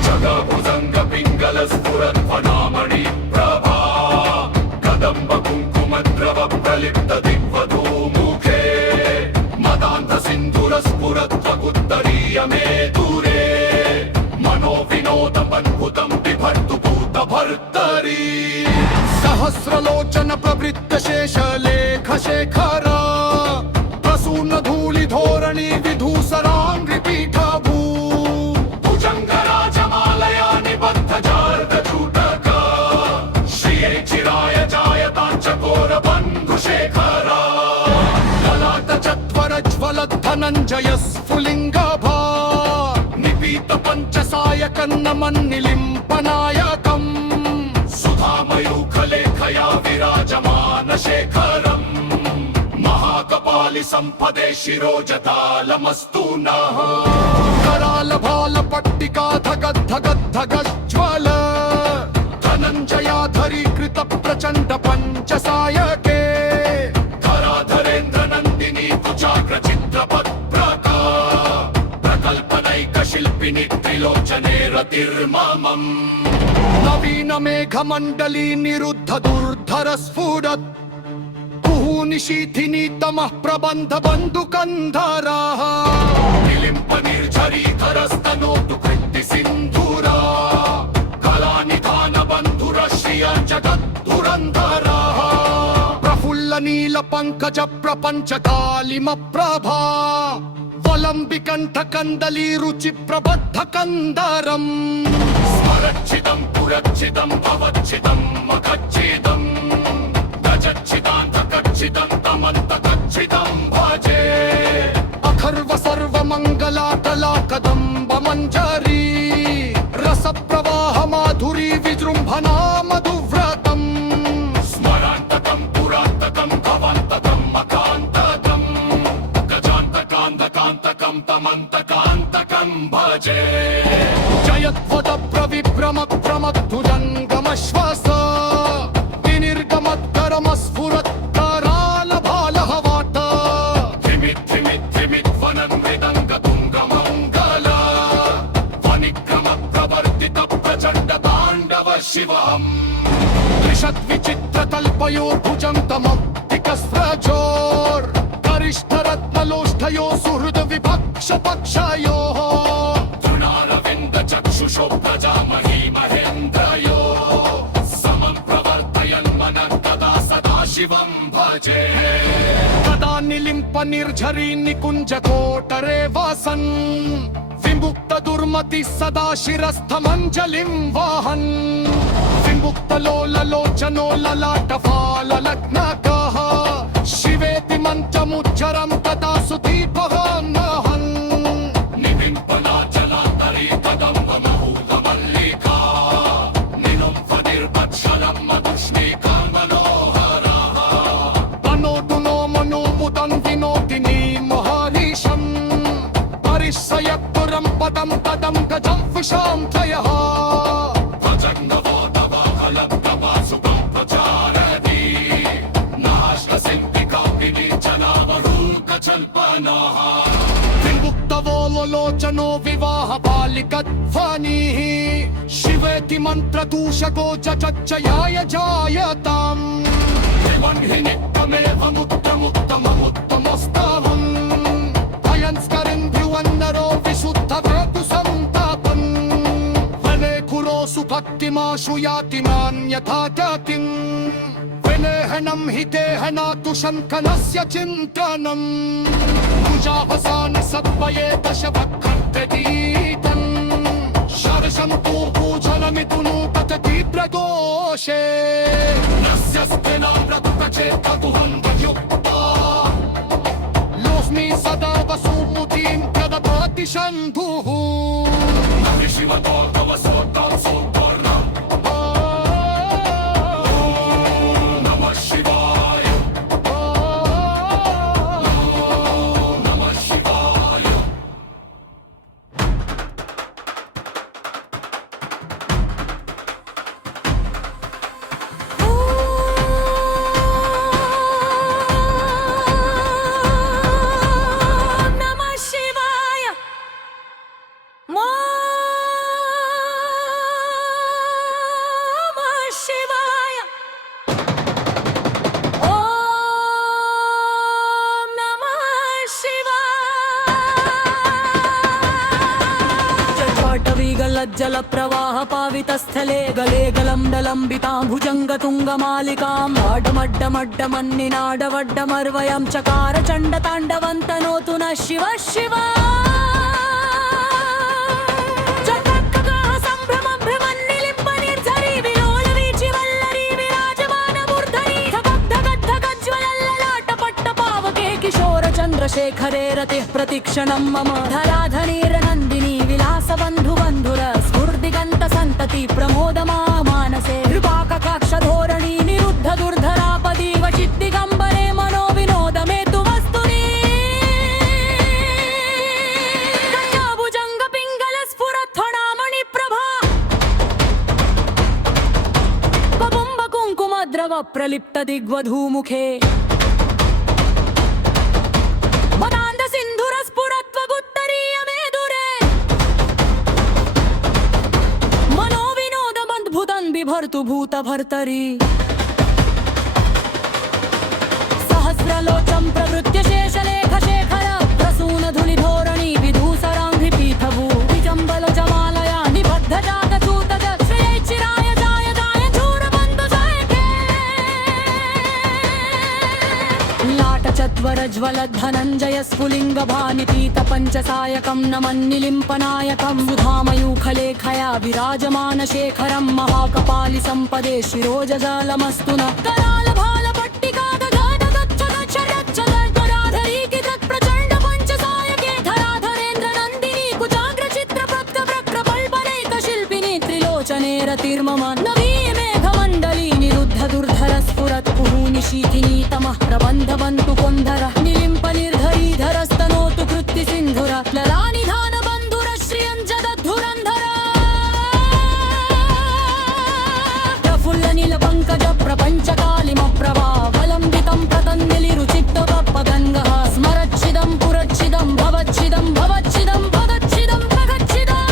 जगभुजङ्ग पिङ्गल स्फुरध्वनामणि प्रभा कदम्ब कुङ्कुमद्रव प्रलिप्त दिग्वधूमुखे मदान्ध सिन्धुर स्फुरत्वगुत्तरीय मे दूरे मनो विनोदमद्भुतं बिभर्तु भूत भर्तरी सहस्रलोचन प्रवृत्त शेष लेख शेखर प्रसून धूलि धोरणी विधूसराङ्घ्रिपीठभू भुजङ्गराजमालया निबद्ध जार्दचूटका श्रिये चिराय जायताञ्चकोर बन्धुशेखरा ललाट चत्वर ज्वल धनञ्जय स्फुलिङ्गभा निपीत पञ्चसायकन्न मन्निलिम्पनायकम् सुधामयूखलेखया विराजमान शेखरम् महाकपालि सम्पदे शिरोजतालमस्तु नः कराल भाल पट्टिका धगद्धगद्धगज्ज्वल धनञ्जयाधरीकृत प्रचण्ड पञ्चसायके धराधरेन्द्र नन्दिनी कुचाग्र चित्रपत्रका प्रकल्पनैक शिल्पिनि त्रिलोचने रतिर्ममम् नवीन मेघमण्डली निरुद्ध दुर्धर स्फुरत् निशीथिनी तमः प्रबन्ध बन्धुकन्धराः निलिम्प निर्झरीधरस्तनोतु कृत्ति सिन्धुरा कलानिधान बन्धुर श्रिया जगद्धुरन्धराः प्रफुल्ल नील पङ्कज प्रपञ्च कालिम प्रभा वलम्बिकण्ठ कन्दली रुचि प्रबद्ध कन्दरम् स्मरच्छिदं पुरच्छिदं भवच्छिदं मखच्छिदम् गजच्छिदान्तकच्छिदं तमन्तकच्छिदं भजे अखर्व सर्व मङ्गलाकला कदम्ब मञ्जरी रस प्रवाह माधुरी विजृम्भणा मधुव्रतम् स्मरान्तकं पुरान्तकं भवन्तकं मकान्तकं गजान्तकान्तकान्तकं तमन्तकान्तकं भजे जयध्वज प्रविभ्रम प्रमद्धुजङ्गमश्वस विनिर्गमत्करमस्फुरत्कराल भालः वाट धिमिद्धिमिद्धिमिद्वनं मृदङ्गतुङ्गमङ्गल वनिक्रम प्रवर्तित प्रचण्ड ताण्डव తాండవ శివం त्रिषद्विचित्रकल्पयोर्भुजन्तमप्तिकस्रजोर् गरिष्ठरत्नलोष्ठयो सुहृद विभक्ष पक्षयोः तृणारविन्द चक्षुषो प्रजामही महेन्द्रयो समं प्रवर्तयन् मनः तदा सदा शिवं भजे तदा निलिम्प निर्झरी निकुञ्जकोटरे वसन् विमुक्त दुर्मति सदा शिरस्थमञ्जलिं वहन् विमुक्तलोललोचनो ललाटफाललग्नकः शिवेति मन्त्रमुच्चरं तदा सुदीपः नहन् निबिम्बनाचलान्तरे कदम्बमहूतमल्लिका निलुम्फनिर्वत्सलं मधुष्णीकां मनोहरः अनोतुनो मनोमुदं विनोति महर्षम् परिसयत्पुरं पदं पदं गजं विशां त्रयः भजन्नवो तव फलप्रवासुकं प्रचारति नाश्कसिन्तिकापिनी जनावरूकजल्पनाः विमुक्तवोलोचनो विवाह बालिकध्वनिः शिवेति मन्त्रदूषको जजज्जयाय जायताम् हि नित्यमेव मुक्तमुत्तममुत्तमस्तावन् अयंस्करिन् ध्रुवन्नरो विशुद्ध वेतु सन्तापन् वने कुरोसु भक्तिमाशु याति मान्यथा गतिम् विलेहनं हि देहनातु शङ्कनस्य चिन्तनम् भुजावसानि सत्वये दशवक्खर्दीतम् शर्षं तु पूजनमितुनु पतति प्रदोषे यस्य स्थिनाव्रतुकचेतकुहन्वयुक्ता लोस्मि सदा वसुमुदीं प्रददाति शम्भुः शिवतोर्गवसोत्तं सोत्वर्णम् नमः शिवाय नमः शिवाय नमः शिवाय नमः शिवाय ॐ नमः शिवाय प्रवाह पावितस्थले गले गलम्बितां भुजङ्गतुङ्गमालिकां आडमड्डमड्डमन्निनाडवड्डमर्वयं चकार चण्डताण्डवन्तनोतु नः शिवः शिवा चन्द्रशेखरे रतिः प्रतिक्षणं मम धराधनीरनन्दिनी विलासबन्धुबन्धुर स्फूर्तिगन्त सन्तति प्रमोदमानसे कृपाकटाक्षधोरणी निरुद्ध दुर्धरापदीव चिद्दिगम्बरे मनो विनोदमेतु वस्तुनि गङ्गाभुजङ्गपिङ्गलस्फुरत्फणामणिप्रभा बबुम्ब कुङ्कुमद्रव प्रलिप्त दिग्वधूमुखे मदान्ध सिन्धुरस्फुरत्वगुत्तरीयमेदुरे मनो विनोदमद्भुतं बिभर्तु भूतभर्तरि सहस्रलोचं प्रवृत्य शेषलेखशेखर प्रसूनधुलिधोरणी विधूसराङ्घ्रिपीठभू विजम्बलजमालया निबद्धजातचूतज श्रेयैश्चिराय जायदाय चूरबन्धुसायके लाटचत्वरज्वलद्धनञ्जय स्फुलिङ्गभानिपीतपञ्चसायकं नमन्निलिम्पनायकं सुधामयूखलेखया विराजमानशेखरं महाकपालि सम्पदे शिरोजजालमस्तु न करालभालपट्टिकागधाधगच्छगच्छरच्छगर्भराधरीति तत्प्रचण्डपञ्चसायके धराधरेन्द्रनन्दिनी कुचाग्रचित्रपत्रप्रप्रबल्बनैकशिल्पिनी त्रिलोचने रतिर्मम नवीमेघमण्डली निरुद्ध दुर्धर स्फुरत् कुहूनि शीथिनी तमः प्रबन्धवन्तु कोन्धर निलिम्प निर्धरीधरस्तनोतु कृत्ति सिन्धुर ललानिधान बन्धुर श्रियञ्जदद्धुरन्धर प्रफुल्ल नीलपङ्कज प्रपञ्चकालिमप्रभावलम्बितं प्रतन्निलिरुचित्तवप्पगङ्गः स्मरच्छिदं पुरच्छिदं भवच्छिदं भवच्छिदं पदच्छिदं प्रगच्छिदम्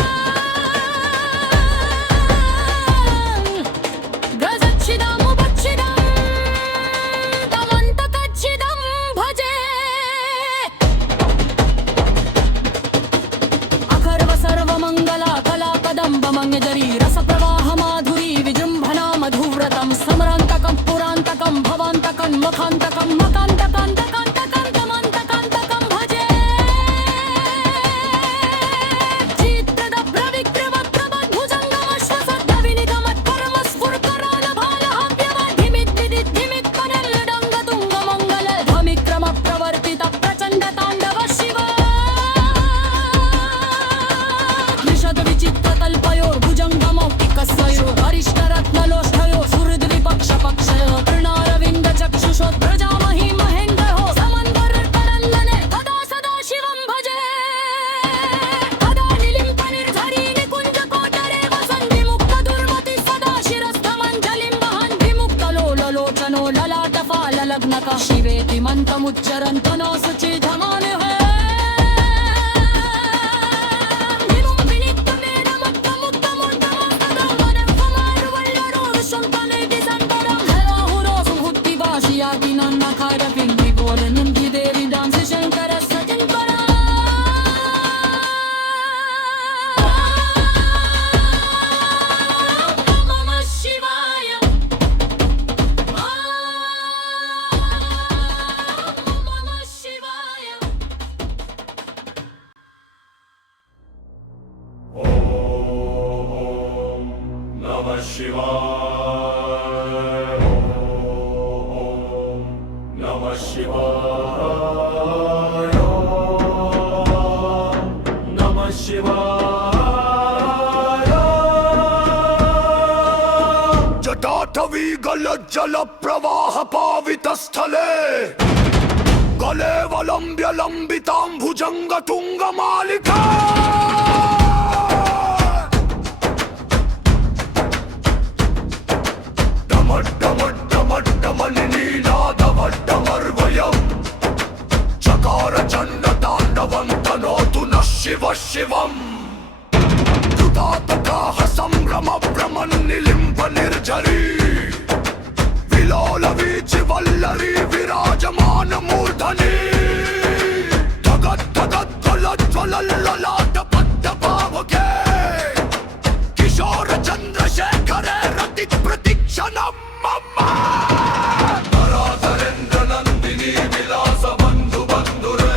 का शिवेति मंत्रमुच्चरन्तो नो शुचि धमाने है Namah Shivaya. Om Namah Shivaya. Namah Shivaya. जटाटवी गलज्जल प्रवाह पावितस्थले गलेवलम्ब्य लम्बिताम्भुजङ्ग तुङ्गमालिका डमड्डमड्डमनिनीनादवड्डमर्वयम् चकार चण्ड ताण्डवं तनोतु नः शिवः शिवम् कृतातकाः संभ्रम भ्रमन्निलिम्ब निर्झरी विलोल वीचि वल्लरी विराजमान मूर्धनि धगद्धगद्गलज्ज्वलल्ललाट पद्मपावके किशोर चन्द्रशेखरे रति प्रतीक्षणम् मम धराधरेन्द्र नन्दिनी विलास बन्धु बन्धुरे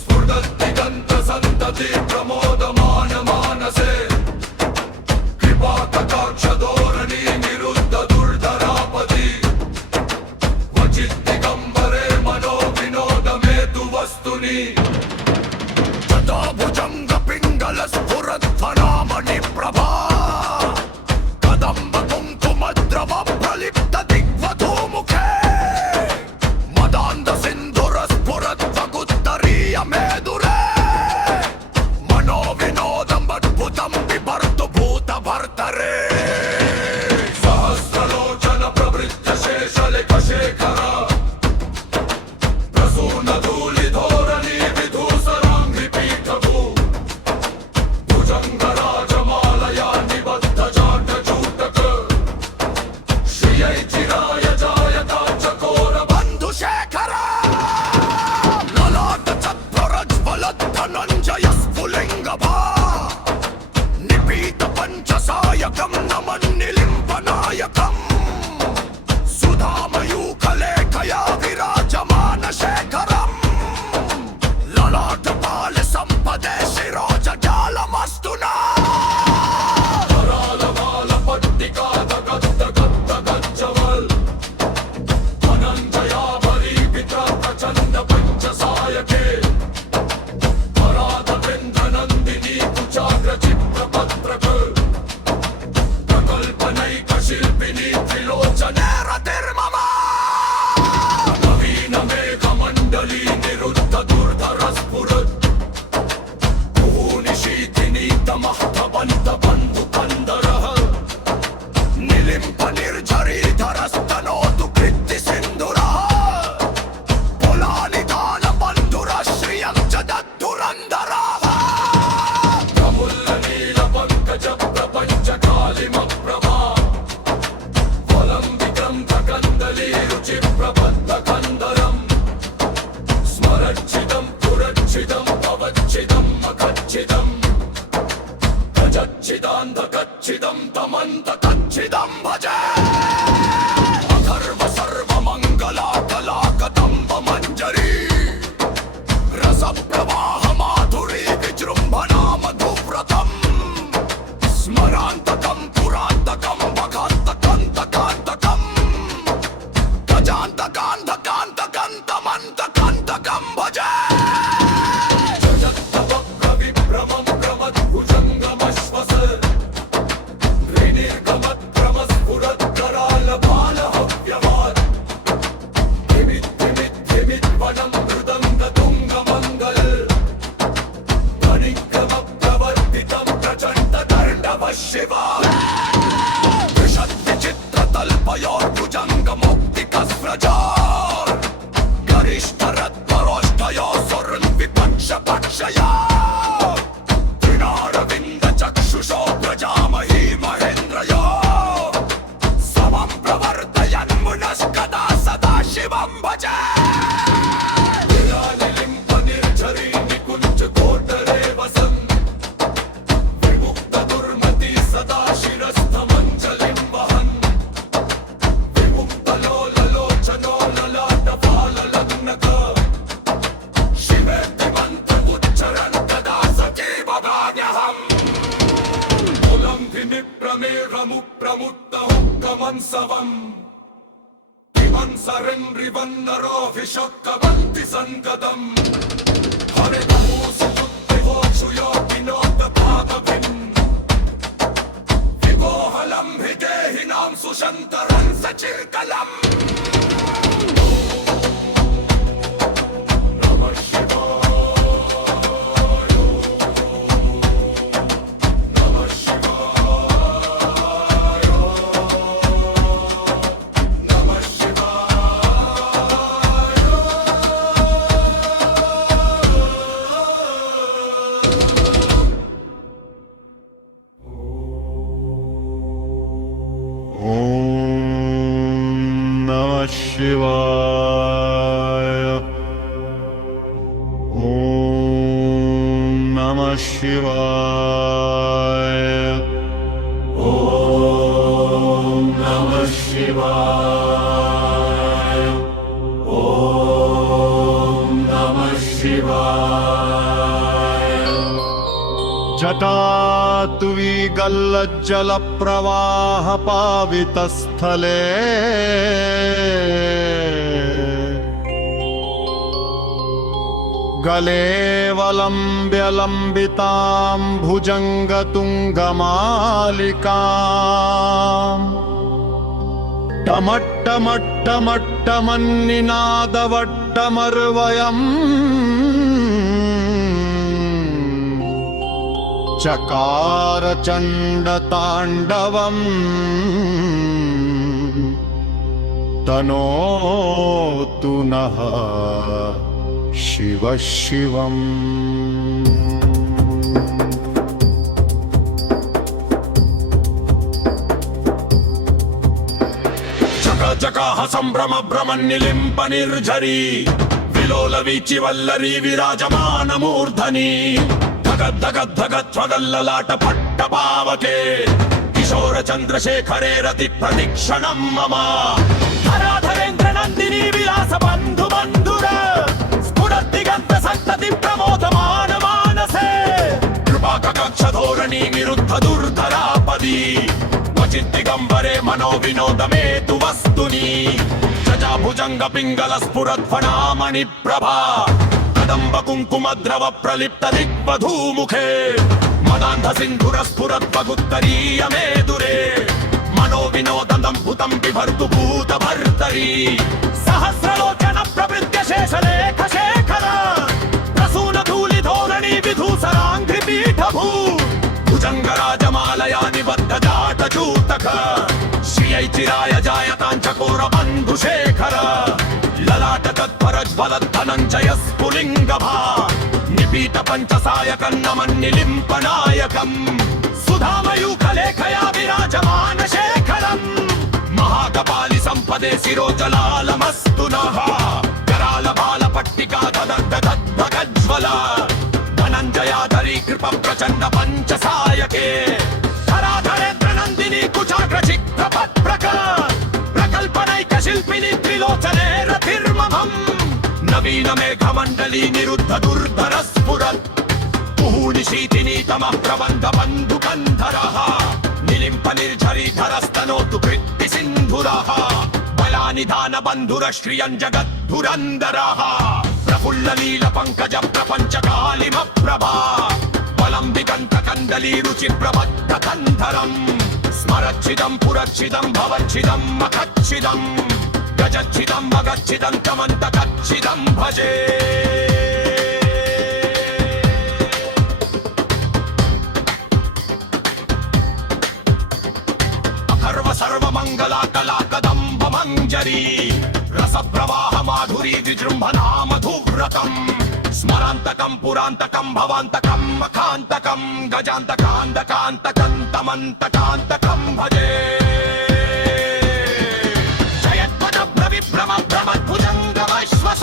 स्फुरद्दिगन्त सन्तति प्रमोदमान मानसे कृपा कटाक्ष धोरणी निरुद्ध दुर्धरापति क्वचित् दिगम्बरे मनो विनोद मेतु वस्तुनि तथा भुजङ्ग पिङ्गल स्फुरध्वनामणि प्रभा कदम्ब कुङ्कुमद्रव प्रलिप्त दिग्वधूमुखे मदान्ध सिन्धुर स्फुरद्वगुत्तरीय मेदुरे मनो विनोदम् अद्भुतं बिभर्तु भूतभर्तरे सहस्रलोचन प्रवृत्त शेषलिक शेखर प्रसून धूलिधोरणी विधूसराङ्घ्रि पीठभू भुजङ्ग राजमालया निबद्ध जाटचूटक श्रियै चिराय जायता चकोर बन्धुशेखर ललाट चत्वरज्वल धनञ्जय स्फुलिङ्गभा निपीत पञ्चसायकं नमन्निलिम्बनायकम् सुधामयूखलेखया विराजमान शेखरम् ललाटपाल सम्पदे शिरोजजालमस्तु नः करालमाल पट्टिका दगद्दगद्दगज्जवल् धनञ्जयाभरी पिता प्रचण्ड पञ्चसायके पराधवेन्द्र नन्दिनी कुचाग्र चित्रपत्रक प्रकल्पनैक शिल्पिनी त्रिलोचने रतिर्मम नवीन मेघमण्डली निरुद्ध दुर्धर स्फुरत् भूनिशीथिनी तमः प्रबन्ध बन्धु कन्दरः निलिम्प निर्झरीधरस्तनोतु कृत्ति सिन्धुरः पुलानिदान बन्धुरः श्रियं च दद्धुरन्धरः प्रमुल्ल नील पङ्कज प्रपञ्च कालिमप्रभा वलम्बितं कन्दली रुचि प्रबद्ध कन्दरम् स्मरच्छिदं पुरच्छिदं पवच्छिदं मखच्छिदं गजच्छिदान्धकच्छिदं तमन्तकच्छिदं भजे अथर्व सर्वमङ्गला कलाकदम्ब मञ्जरी रसप्रवाह माधुरी विजृम्भणा मधुव्रतम् स्मरान्तकं पुरान्तकं भगान्तकान्तकान्तकम् गजान्तकान्तकान्तकान्तमन्तकान्तकं भजे जगत्तवप्रविभ्रमं प्रमद्भुजङ्गमश्वस ऋनिर्गमत्क्रमस्फुरत्करालबालहव्यवात् धिमिद्धिमिद्धिमिद्वनं मृदङ्गतुङ्गमङ्गल ध्वनिक्रमप्रवर्तितं प्रचण्डताण्डव शिवा विशद्विचित्रतल्प निर्भयोर्भुजङ्ग मुक्तिकस्रजार् गरिष्ठरत्परोष्ठयो सुरन्विपक्ष पक्षया तृणारविन्द चक्षुषो प्रजामही महेन्द्रयो समं प्रवर्तयन् मुनस्कदा सदा शिवं भजे निरालिलिम्प निर्झरी निकुञ्ज कोटरे वसन् विमुक्त दुर्मति सदा शिरस्थमञ्जलिं वहन् विमुक्त लोललोचनो ललाटफाललग्नक शिवेति मन्त्रमुच्चरन् तदा सजीवगाम्यहम् मुलम्भिनिप्रमेरमुप्रमुक्तहुक्कमन्सवम् किमन्सरिन्रिवन्नरोऽभिषक्कवन्ति सङ्गतम् हरितमूसुयुक्तिवोक्षुयोगिनोदपादभिम् विवोहलं हि देहिनां सुशन्तरं सचिर्कलम् नमः शिवाय नमः शिवाय नमः शिवाय ॐ नमः शिवाय ॐ नमः शिवाय ॐ नमः शिवाय जटातुवी गल्लज्जलप्रवाह पावितस्थले गलेवलम्ब्य लम्बितां भुजङ्गतुङ्गमालिकाम् टमट्टमट्टमट्टमन्निनादवट्टमर्वयम् चकार चण्डताण्डवम् तनोतु नः शिव शिवम् जकाह संभ्रम भ्रमन्निलिम्प निर्झरी विलोल वीचि वल्लरी विराजमान मूर्धनि धगद् धगद् धगद् स्वगल्ललाट पट्ट पावके किशोर चन्द्रशेखरे रति प्रतीक्षणं मम धराधरेन्द्र नन्दिनी विलास बन्धु बन्धुर स्फुरद्दिगन्त सन्तति प्रमोदमान मानसे कृपा कक्ष धोरणी निरुद्ध दुर्धरापदी दिगंबरे मनो विनोदमे तु वस्तुनि जजा भुजंग पिंगल स्फुरत् फणामणि प्रभा कदंब कुंकुम द्रव प्रलिप्त दिग्वधू मुखे मदान्ध सिंधुर स्फुरत् पगुत्तरीय मेदुरे मनो विनोदं भूतं बिभर्तु भूत भर्तरी सहस्रलोचन प्रवृत्य शेषलेख शेखर प्रसून धूलि धोरणी विधूसराङ्घ्रि पीठभू भुजङ्गराजमालया निबद्ध जाटचूतक श्रियै चिराय जायताञ्चकोर बन्धुशेखर ललाट तत्परज्वलद्धनञ्जय स्फुलिङ्गभा निपीत पञ्चसायकन्नमन्निलिम्पनायकम् सुधामयूखलेखया विराजमान शेखरम् महाकपालि सम्पदे शिरोजलालमस्तु नः कराल बाल पट्टिका ददग्धगज्ज्वला धनञ्जयाधरी कृप प्रचण्ड पञ्चसायके धराधरेन्द्र नन्दिनी कुचाग्र चित्तपत्रक प्रकल्पनैक शिल्पिनि त्रिलोचने रतिर्ममम् नवीन मेघमण्डली निरुद्ध दुर्धर स्फुरत् मुहुनि शीतिनीतमः प्रबन्ध बन्धुकन्धरः निलिम्प निर्झरी धरस्तनोतु कृत्ति सिन्धुरः बलानिधान बन्धुर श्रियं जगद्धुरन्दरः प्रफुल्ल लील पंकज प्रपंच कालिम प्रभा बलं दिगंत कंदली रुचि प्रबद्ध कंधरम् स्मरच्छिदं पुरच्छिदं भवच्छिदं मखच्छिदं गजच्छिदं मगच्छिदं तमन्तकच्छिदं भजे अखर्व सर्व मंगला कला मंजरी रस प्रवाह माधुरी विजृंभणा मधुव्रतम् स्मरान्तकं पुरान्तकं भवान्तकं मखान्तकं गजान्तकान्तकान्तकं तमन्तकान्तकं भजे जयद्वदभ्रविभ्रमभ्रमद्भुजङ्गमश्वस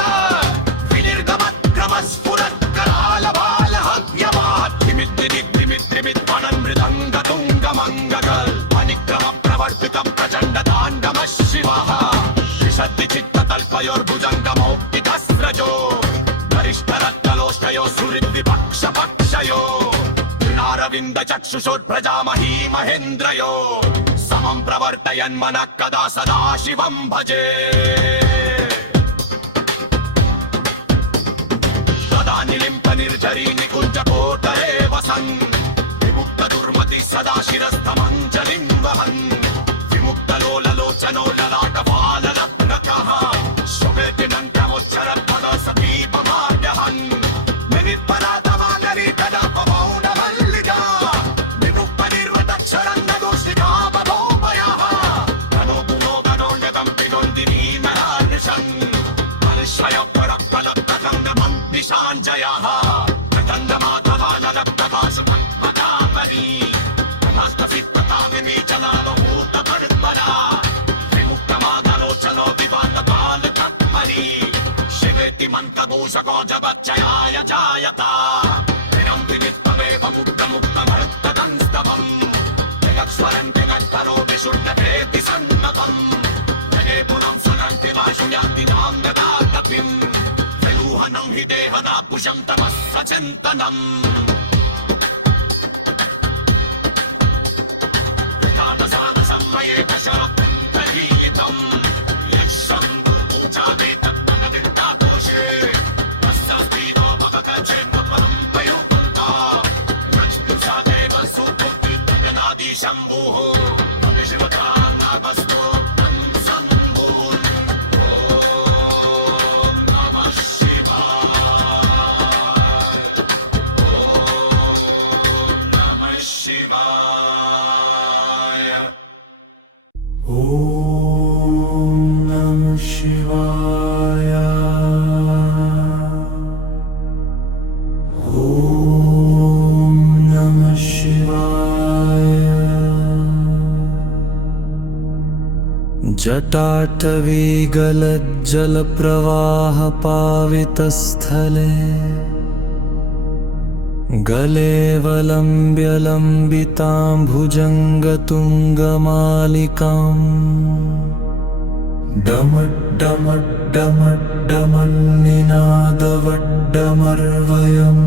विनिर्गमत्क्रमस्फुरत्करालबालहव्यवाद्धिमिद्धिमिद्धिमिद्धिमिद्वनं मृदङ्गतुङ्गमङ्गगल् अनिक्रमप्रवर्तितं प्रचण्डताण्डवः शिवः विशद्धिचित्ततल्पयोर्भुजङ्गमौक्तिकस्रजो गरिष्ठरत्नलोष्टयो सुहृद्विपक्षपक्षयो तृणारविन्द चक्षुषोर्भ्रजामही महेन्द्रयो समं प्रवर्तयन्मनः कदा सदा शिवं भजे तदा निलिम्प निर्झरी निकुञ्जकोटरे वसन् विमुक्तदुर्मतिः सदा शिरस्थमञ्जलिं वहन् विमुक्तलोललोचनो ललाटपाललग्नकः शुभेति नङ्कमुच्चरद्भदा सतीपमार्यहन् निमित्परातमानरीकदापमौनमल्लिका विमुक्तनिर्वतक्षरन्नदोषिका बभौमयः गणो गुणो गणोऽन्यगम्पिनोन्दिनीमरार्निशन् मनुष्ययपरक्कलक्ककन्दमन्दिशाञ्जयः प्रकन्दमातवाललक्कदासुमन्मकापरी तथास्तसित्ततामिनी जलावभूतभर्त्मना विमुक्तमागलोचनो विवादपालकत्मरी शिवेति मन्त्रदोषको जगच्चयाय जायता विनं विनित्तमेव मुक्तमुक्तमर्थदंस्तवम् जगत्स्वरं जगत्तरो विशुद्धभेति सन्नतम् जये पुरं सुनन्ति वाशुयान्ति नाङ्गदाकपिम् विरूहणं हि देहना भुजं तमः सचिन्तनम् यथादशानसम्मये दशरथं यशम्भुपूजावेतत्तनदिर्दादोषे तस्यास्तीतो भगगजेन्द्रपरं पयुक्ता लक्ष्मीसादेव सुखुक्तिर्दनादिशम्भुः अभिशिवता नागस्तोत्रं सम्भून् ॐ नमः शिवाय ॐ नमः शिवाय ॐ नमः शिवाय ॐ नमः शिवाय जटाटवीगलज्जलप्रवाहपावितस्थले गलेवलम्ब्य लम्बितां भुजङ्गतुङ्गमालिकाम् डमड्डमड्डमड्डमन्निनादवड्डमर्वयम्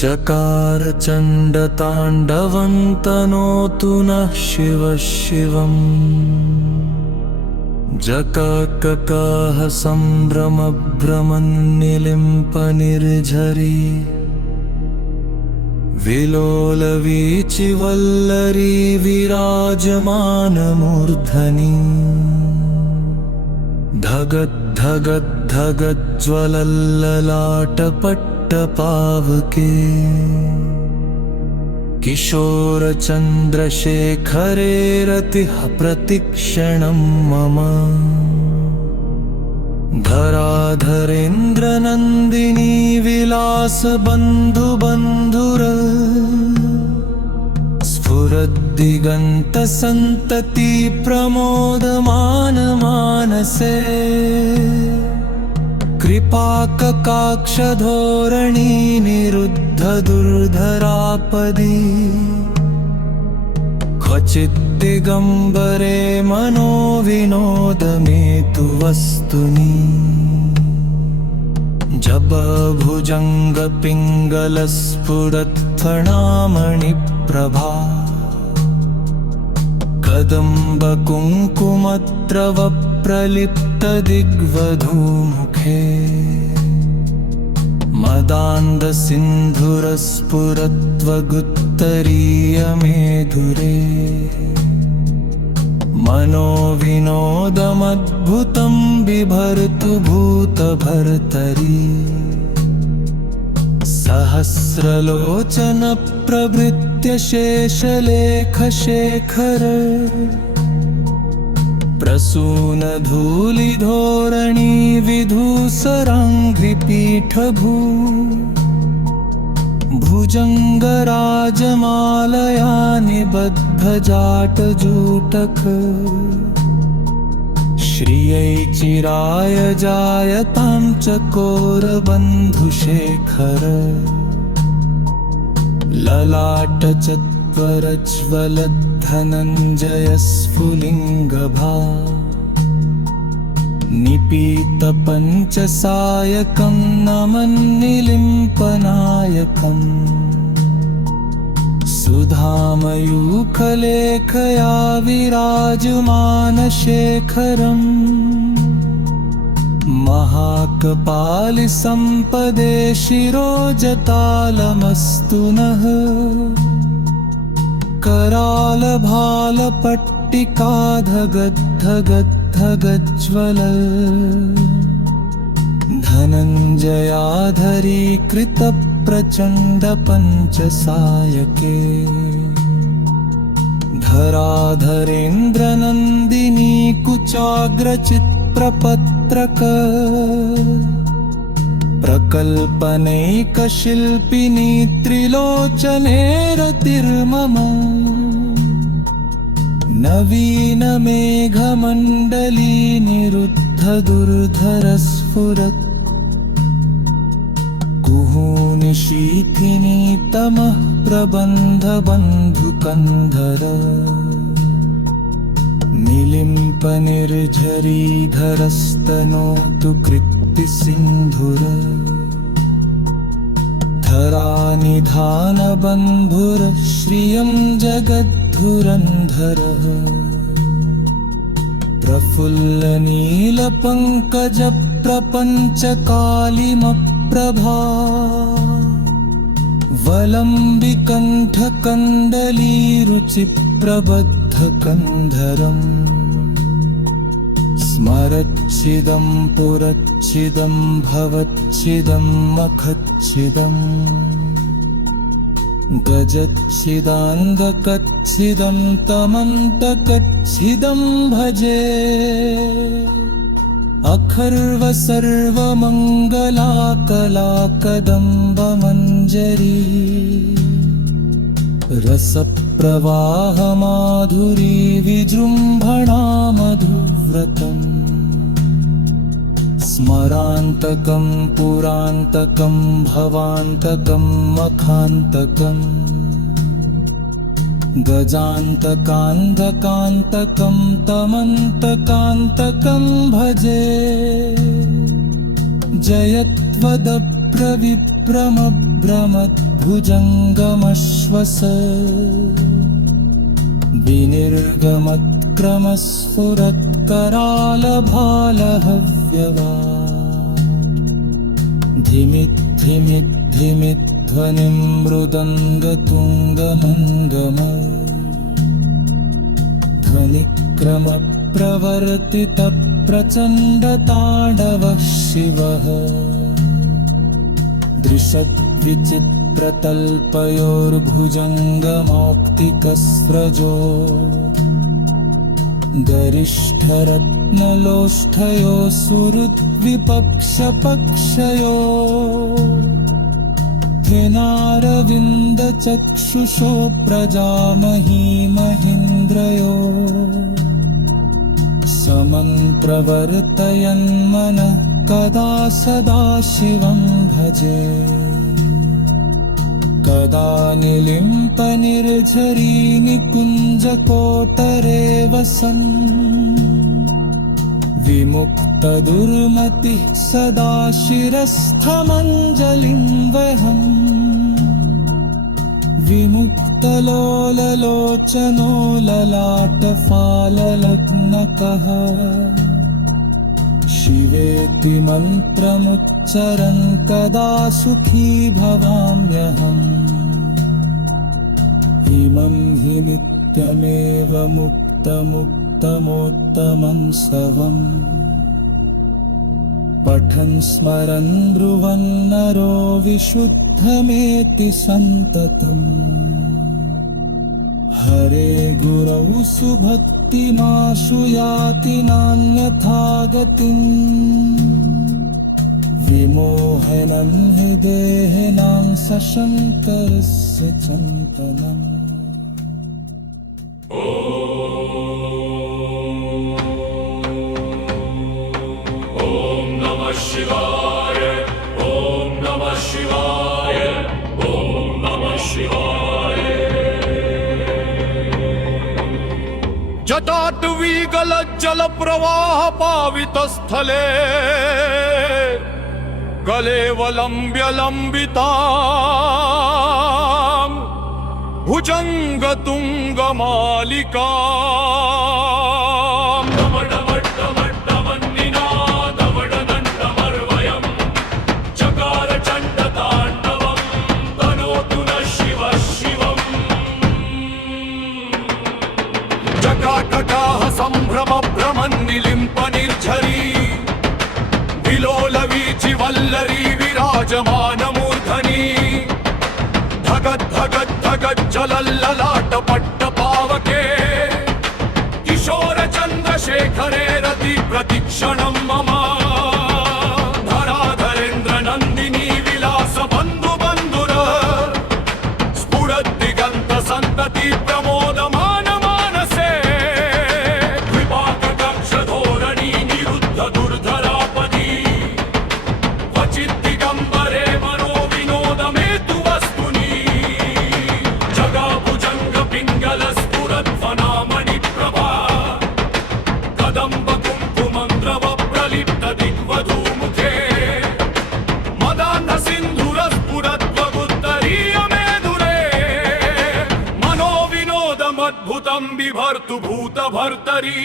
चकार चण्डताण्डवं तनोतु नः शिवः शिवम् जकककः सम्भ्रमभ्रमन्निलिम्पनिर्झरी विलोलवीचिवल्लरी विराजमानमूर्धनि धगद्धगद्धगज्ज्वलल्ललाटपट्टपावके किशोरचन्द्रशेखरेरतिः प्रतिक्षणं मम धराधरेन्द्रनन्दिनी विलासबन्धुबन्धुर स्फुरद्दिगन्तसन्तति प्रमोदमानमानसे कृपाककाक्षधोरणी निरुद्धदुर्धरापदी क्वचिद्दिगम्बरे मनोविनोदमेतु वस्तुनि जबभुजङ्गपिङ्गलस्फुरत्फणामणिप्रभा कदम्बकुङ्कुमत्रवप्रलिप्तदिग्वधूमुखे मदान्दसिन्धुरस्फुरत्वगुत्तरीयमेधुरे मनोविनोदमद्भुतं बिभर्तु भूतभर्तरि सहस्रलोचनप्रभृत्य शेषलेखशेखर प्रसूनधूलिधोरणी विधूसराङ्घ्रिपीठभू भुजङ्गराजमालया निबद्धजाटजूटक श्रियै चिराय जायतां चकोरबन्धुशेखर ललाटचत्वरज्वलद्धनञ्जयस्फुलिङ्गभा निपीतपञ्चसायकं नमन्निलिम्पनायकम् सुधामयूखलेखया विराजमानशेखरम् महाकपालिसम्पदे शिरोजतालमस्तु नः करालभालपट्टिकाधगद्धगद्धगज्ज्वल धनञ्जयाधरीकृतप्रचण्डपञ्चसायके धराधरेन्द्रनन्दिनी कुचाग्रचित्प्रपत्रक प्रकल्पनैकशिल्पिनी त्रिलोचने रतिर्मम नवीनमेघमण्डली निरुद्धदुर्धरस्फुरत् कुहूनिशीथिनी तमः प्रबन्धबन्धुकन्धर निलिम्पनिर्झरीधरस्तनोतु कृत्तिसिन्धुर धरानिधानबन्धुर श्रियं जगद्धुरन्धरः प्रफुल्लनीलपङ्कजप्रपञ्चकालिमप्रभा वलम्बिकण्ठकन्दलीरुचिप्रबद्धकन्धरम् स्मरच्छिदं पुरच्छिदं भवच्छिदं मखच्छिदम् गजच्छिदान्धकच्छिदं तमन्तकच्छिदं भजे अखर्वसर्वमङ्गलाकलाकदम्बमञ्जरी रसप्रवाहमाधुरी विजृम्भणा मधुव्रतम् स्मरान्तकं पुरान्तकं भवान्तकं मखान्तकम् गजान्तकान्धकान्तकं तमन्तकान्तकं भजे जयत्वदप्रविभ्रमभ्रमद्भुजङ्गमश्वस विनिर्गमत्क्रमस्फुरत्करालभालहव्यवा धिमिद्धिमिद्धिमिध्वनिं मृदङ्गतुङ्गमङ्गम ध्वनिक्रमप्रवर्तितप्रचण्डताण्डवः शिवः दृशद्विचित्रतल्पयोर्भुजङ्गमौक्तिकस्रजो गरिष्ठरत्नलोष्ठयो सुहृद्विपक्षपक्षयो धिनारविन्दचक्षुषो प्रजामही महीन्द्रयो समं प्रवर्तयन्मनः कदा सदा शिवं भजे कदा निलिम्पनिर्झरी निकुञ्जकोटरे वसन् विमुक्तदुर्मतिः सदा शिरस्थमञ्जलिं वहम् विमुक्तलोललोचनो ललाटफाललग्नकः शिवेति मन्त्रमुच्चरन् कदा सुखी भवाम्यहम् इमं हि नित्यमेव मुक्तमुत्तमोत्तमं सवम् पठन् स्मरन् ब्रुवन्नरो विशुद्धमेति सन्ततम् हरे गुरौ सुभक्तिमाशु याति नान्यथा गतिम् विमोहनं हि देहिनां सशङ्करस्य चिन्तनम् नमः शिवाय ॐ नमः शिवाय ॐ नमः शिवाय जटाटवीगलज्जल प्रवाह पावित स्थले कलेवलम्ब्य लम्बिता भुजङ्गतुङ्गमालिका जटाटकाः सम्भ्रम भ्रमन्निलिम्प निर्झरी विलोलवीचि वल्लरी विराजमानमूर्धनि धगद्धगद्धगज्जलल्ललाट पट्टपावके किशोर चन्द्रशेखरे रति प्रतिक्षणं मम धराधरेन्द्र नन्दिनी विलास बन्धु बन्धुर स्फुरद्दिगन्त सन्तति प्रमोदमान मानसे विपाककक्ष धोरणी निरुद्ध दुर्धरापदी क्वचिद्दिगम्बरे मनो विनोदमेतु वस्तुनि जगाभुजङ्ग पिङ्गल स्फुरद्वनामणि प्रभा कदम्ब कुङ्कुमन्द्रव प्रलिप्त दिग्वधूमुखे मदान्ध सिन्धुर स्फुरद्वगुत्तरीय मेधुरे मनो विनोदमद्भुतं बिभर्तु भूतभर्तरी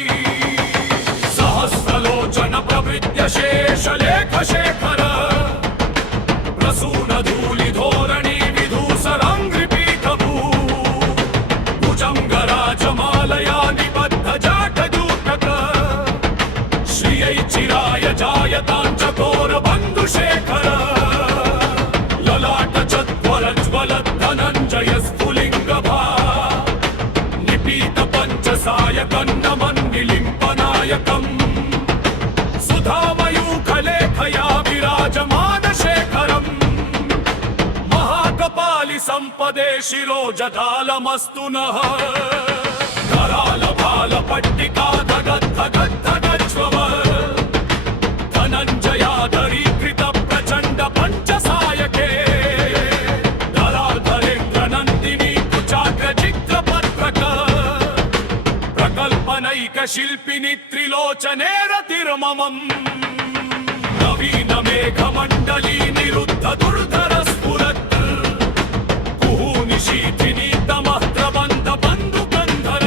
सहस्रलोचन प्रवृत्य शेषलेख शेखर प्रसून धूलि धोरणी विधूसराङ्घ्रिपीठभू भुजङ्गराजमालया निबद्ध जाटदूतक श्रियै चिराय जायतां चकोर बन्धुशेखर ललाट चत्वरज्वल धनञ्जय स्फुलिङ्गभा निपीत पञ्चसायकन्नमन्निलिम्पनायकम् सुधामयूखलेखया विराजमानशेखरम् महाकपालि सम्पदे शिरोजटालमस्तु नः करालभाल पट्टिका धगद्धगद्धगज्वव धनञ्जयाधरीकृत प्रचण्ड पञ्चसायके दलाधरेन्द्र नन्दिनी कुचाग्रचित्रपत्रक प्रकल्पनैक शिल्पिनि त्रिलोचने रतिर्ममम् नवीन मेघमण्डली निरुद्ध दुर्धर स्फुरत् कुहूनिशीथिनी तमः प्रबन्ध बन्धुकन्धर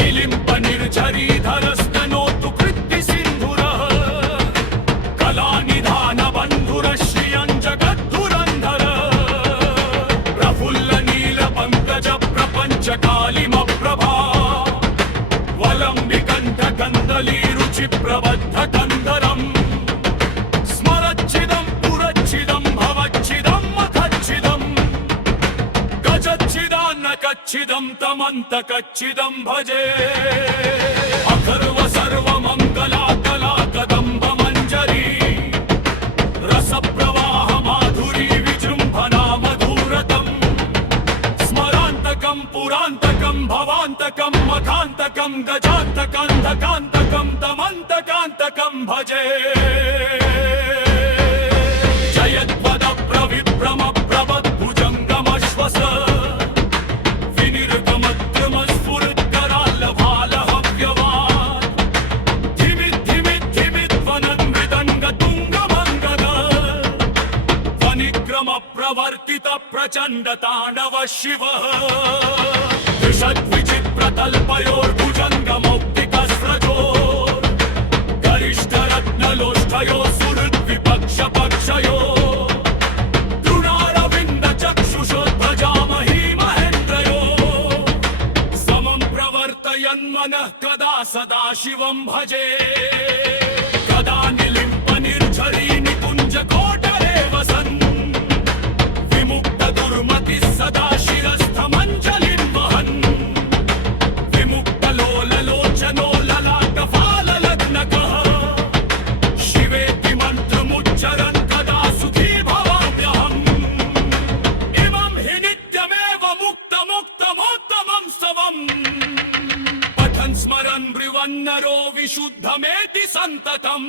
निलिम्प निर्झरीधरस्तनोतु कृत्ति सिन्धुरः कलानिधान बन्धुर श्रियञ्जगद्धुरन्धर प्रफुल्ल नील पङ्कज प्रपञ्च कालिमप्रभा वलम्बिकण्ठ कन्दलीरुचि प्रबद्ध कन्दरम् स्मरच्छिदं पुरच्छिदं भवच्छिदं मखच्छिदं गजच्छिदान्न कच्छिदं तमन्तकच्छिदं भजे अथर्व सर्वमङ्गला कला कदम्ब मञ्जरी रसप्रवाह माधुरी विजृम्भणा मधुरतम् स्मरान्तकं पुरान्तकं भवान्तकं मखान्तकं गजान्तकान्तकान्तकं तमन्तकान्तकं भजे जयद्वद प्रविभ्रम प्रवद्भुजङ्गमश्वस विनिर्गमद्रुमस्फुरित्कराल्लभालहव्यवान् धिमिद्धिमिद्धिमिध्वनन् मृदङ्गतुङ्गमङ्गल ध्वनिक्रम प्रवर्तित प्रचण्ड ताण्डव शिवः विषद्विचित्रतल्पयोर्भुजङ्गमौक्तिकस्रजोर् गरिष्ठरत्नलोष्ठयो सुहृद्विपक्षपक्षयो तृणारविन्द चक्षुषोद्भजामहि महेन्द्रयो समं प्रवर्तयन्मनः कदा सदा शिवं भजे कदा निलिम्प निर्झरी निकुञ्ज कोटरे वसन् विमुक्त दुर्मतिः सदा शिरस्थमञ्जलिं वन्नरो विशुद्धमेति सन्ततम्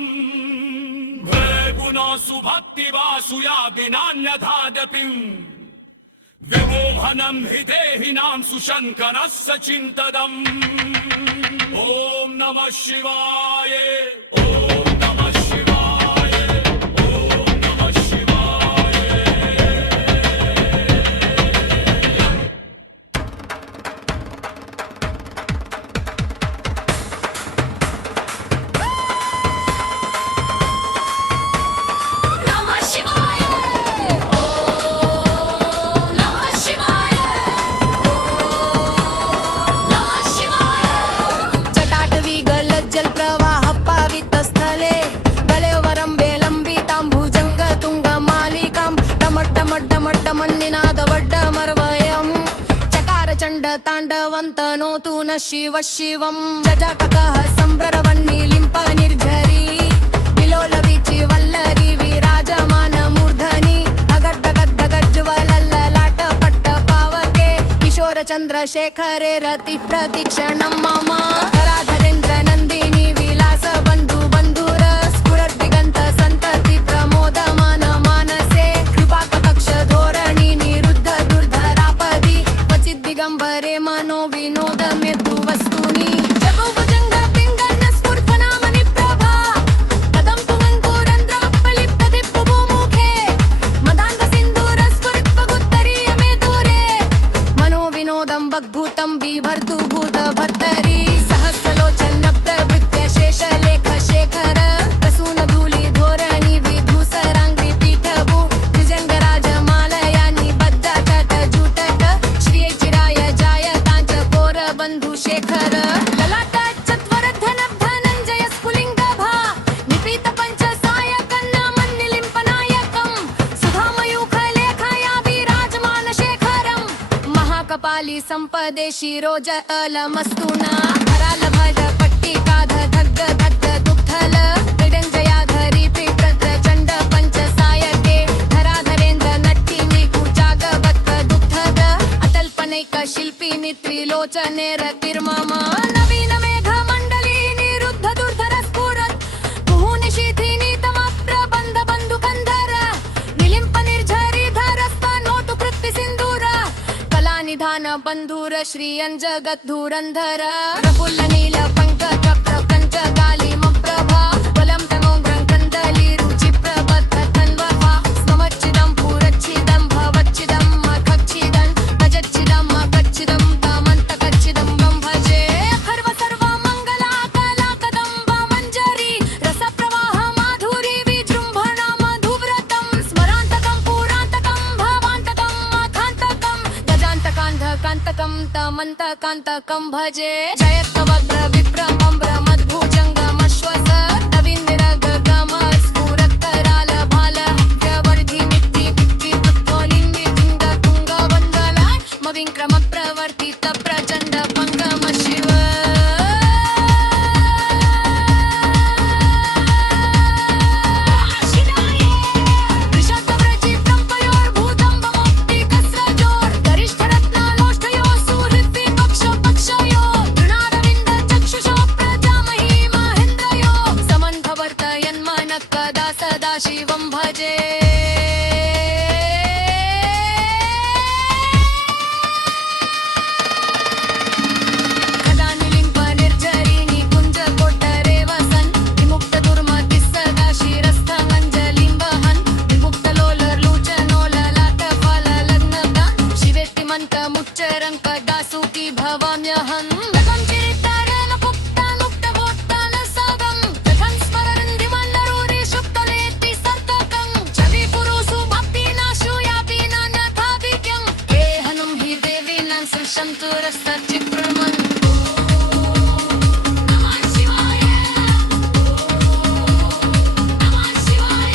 भृगुणोऽसु भक्तिवासुयादिनान्यथादपिम् विमोहनं हि देहिनां सुशङ्करः सचिन्तदम् ॐ नमः शिवाय ॐ नमः शिवाय ॐ नमः शिवाय नमः शिवाय ॐ नमः शिवाय नमः शिवाय जटाटवी गलज्जल प्रवाह पावितस्थले गलेवरं वेलम्बितां भुजङ्गतुङ्गमालिकां डमड्डमड्डमड्डमन्निनादवड्डमर्वयम् चकार चण्ड ताण्डवन्तनोतु न शिव शिवं जजककः सम्भ्ररवन्नीलिम्प निर्झरी विलोलवीचि वल्लरी विराजमान मूर्धनि अगड्डगड्डगज्ज्वलल्ललाट पट्ट पावके किशोर चन्द्रशेखरे रति प्रतीक्षणं मम धराधरेन्द्र नन्दिनी विलास बन्धु बन्धुर स्फुरद्दिगन्त सन्तति प्रमोदमान मानसे कृपाकटाक्ष धोरणि निरुद्ध दुर्धरापदि क्वचित् दिगम्बरे मनो विनोद मेतु वस्तूनि जगोभुजङ्ग पिङ्गल स्फुर्फनामनि प्रभा कदं पुमङ्कुरन्ध्रपलिप्तदिप्पुमुखे मदान्ध सिन्धूर स्फुरित्वगुत्तरीय मे दूरे मनो विनोदं वग्भूतं बिभर्तु भूतभर्तरि सहस्रलोचन प्रवृत्य शेषलेख शेखर प्रसून धूलि धोरणि विधूसराङ्गि पीठभू भुजङ्गराजमालया निबद्ध चट जूटक श्रिये चिराय जायताञ्च कोरबन्धु शेखर ललाट चत्वरधन धनञ्जय स्फुलिङ्गभा निपीत पञ्च सायकन्नामन्निलिम्पनायकं सुधामयूखलेखया विराजमान शेखरं महाकपाली सम्पदे शिरोज अलमस्तुना हराल भज पट्टिकाध धग्ग धग्ग दुग्धल मृडञ्जयाधरि त्रिप्रत्र चण्ड पञ्च सायके धराधरेन्द्र नट्टिनि कुचागवत्क दुग्धद अतल्पनैक शिल्पिनि त्रिलोचने रतिर्मम नवीन मेघमण्डली निरुद्ध दुर्धर स्फुरत् कुहूनि शीथिनि तम प्रबन्ध बन्धुकन्धर निलिम्प निर्झरि धरस्थ नोतु कृत्ति सिन्दूर कलानिधान बन्धुर श्रियं जगद्धुरन्धर प्रफुल्ल नील पङ्कज प्रपञ्च कालिमप्रभा बलं तमोग्रं कन्दली रुचि प्रबद्ध तन्वहा स्ममच्चिदं पुरच्चिदं भवच्चिदं मखच्चिदं भजच्चिदं मखच्चिदं तमन्तकच्चिदं गं भजे सर्व सर्व मङ्गला कला कदम्ब मञ्जरी रसप्रवाह माधुरी विजृम्भणा मधुव्रतं स्मरान्तकं पुरान्तकं भवान्तकं मखान्तकं गजान्तकान्धकान्तकं तमन्तकान्तकं भजे जयत्वग्र विप्रमम्र मद्भुजङ्गमश्वस नवीन्दिरगगम स्फुरत्कराल भाल व्यवर्धिनित्ति वित्तिपुत्तोलिङ्गि तुङ्गवन्दल मविङ्क्रम प्रवर्तित प्रचण्ड पङ्गम शिव वृषभव्रजितं पयोर्भूतं वमोक्तिकस्रजोर् गरिष्ठरत्नालोष्ठयो सुहृद्विपक्षपक्षयो तृणारविन्द चक्षुषो प्रजामही महेन्द्रयो समन्भवर्तयन्मनः कदा सदा शिवं भजे कदा निलिम्प निर्झरिणि कुञ्ज कोट्टरे वसन् विमुक्त दुर्मतिः सदा शिरस्थमञ्जलिं वहन् विमुक्तलोलर्लुचनोललाट फललग्नका शिवेत्ति मन्तमुच्चरं कदा सुखी भवाम्यहम् लकं चिरितरेण पुक्तानुक्तभोक्तान सगं कथं स्मरन्दिमल्लरूरि शुक्तलेति सर्तकं छवि पुरुषु भक्तिनाशु यापि नान्यथाभिज्ञं केहनं हि देवीनां सुषन्तुरस्तचिप्रमन् नमः शिवाय नमः शिवाय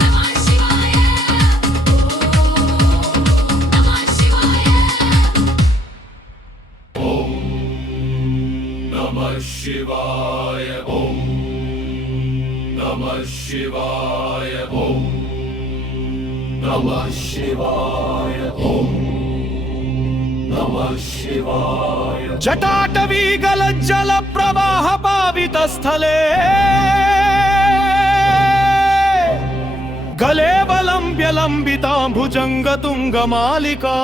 नमः शिवाय नमः शिवाय नमः शिवाय ॐ नमः शिवाय ॐ नमः शिवाय ॐ जटाटवी गलज्जल प्रवाह पावित स्थले गले वलंब्य लंबिता भुजंग तुंग मालिका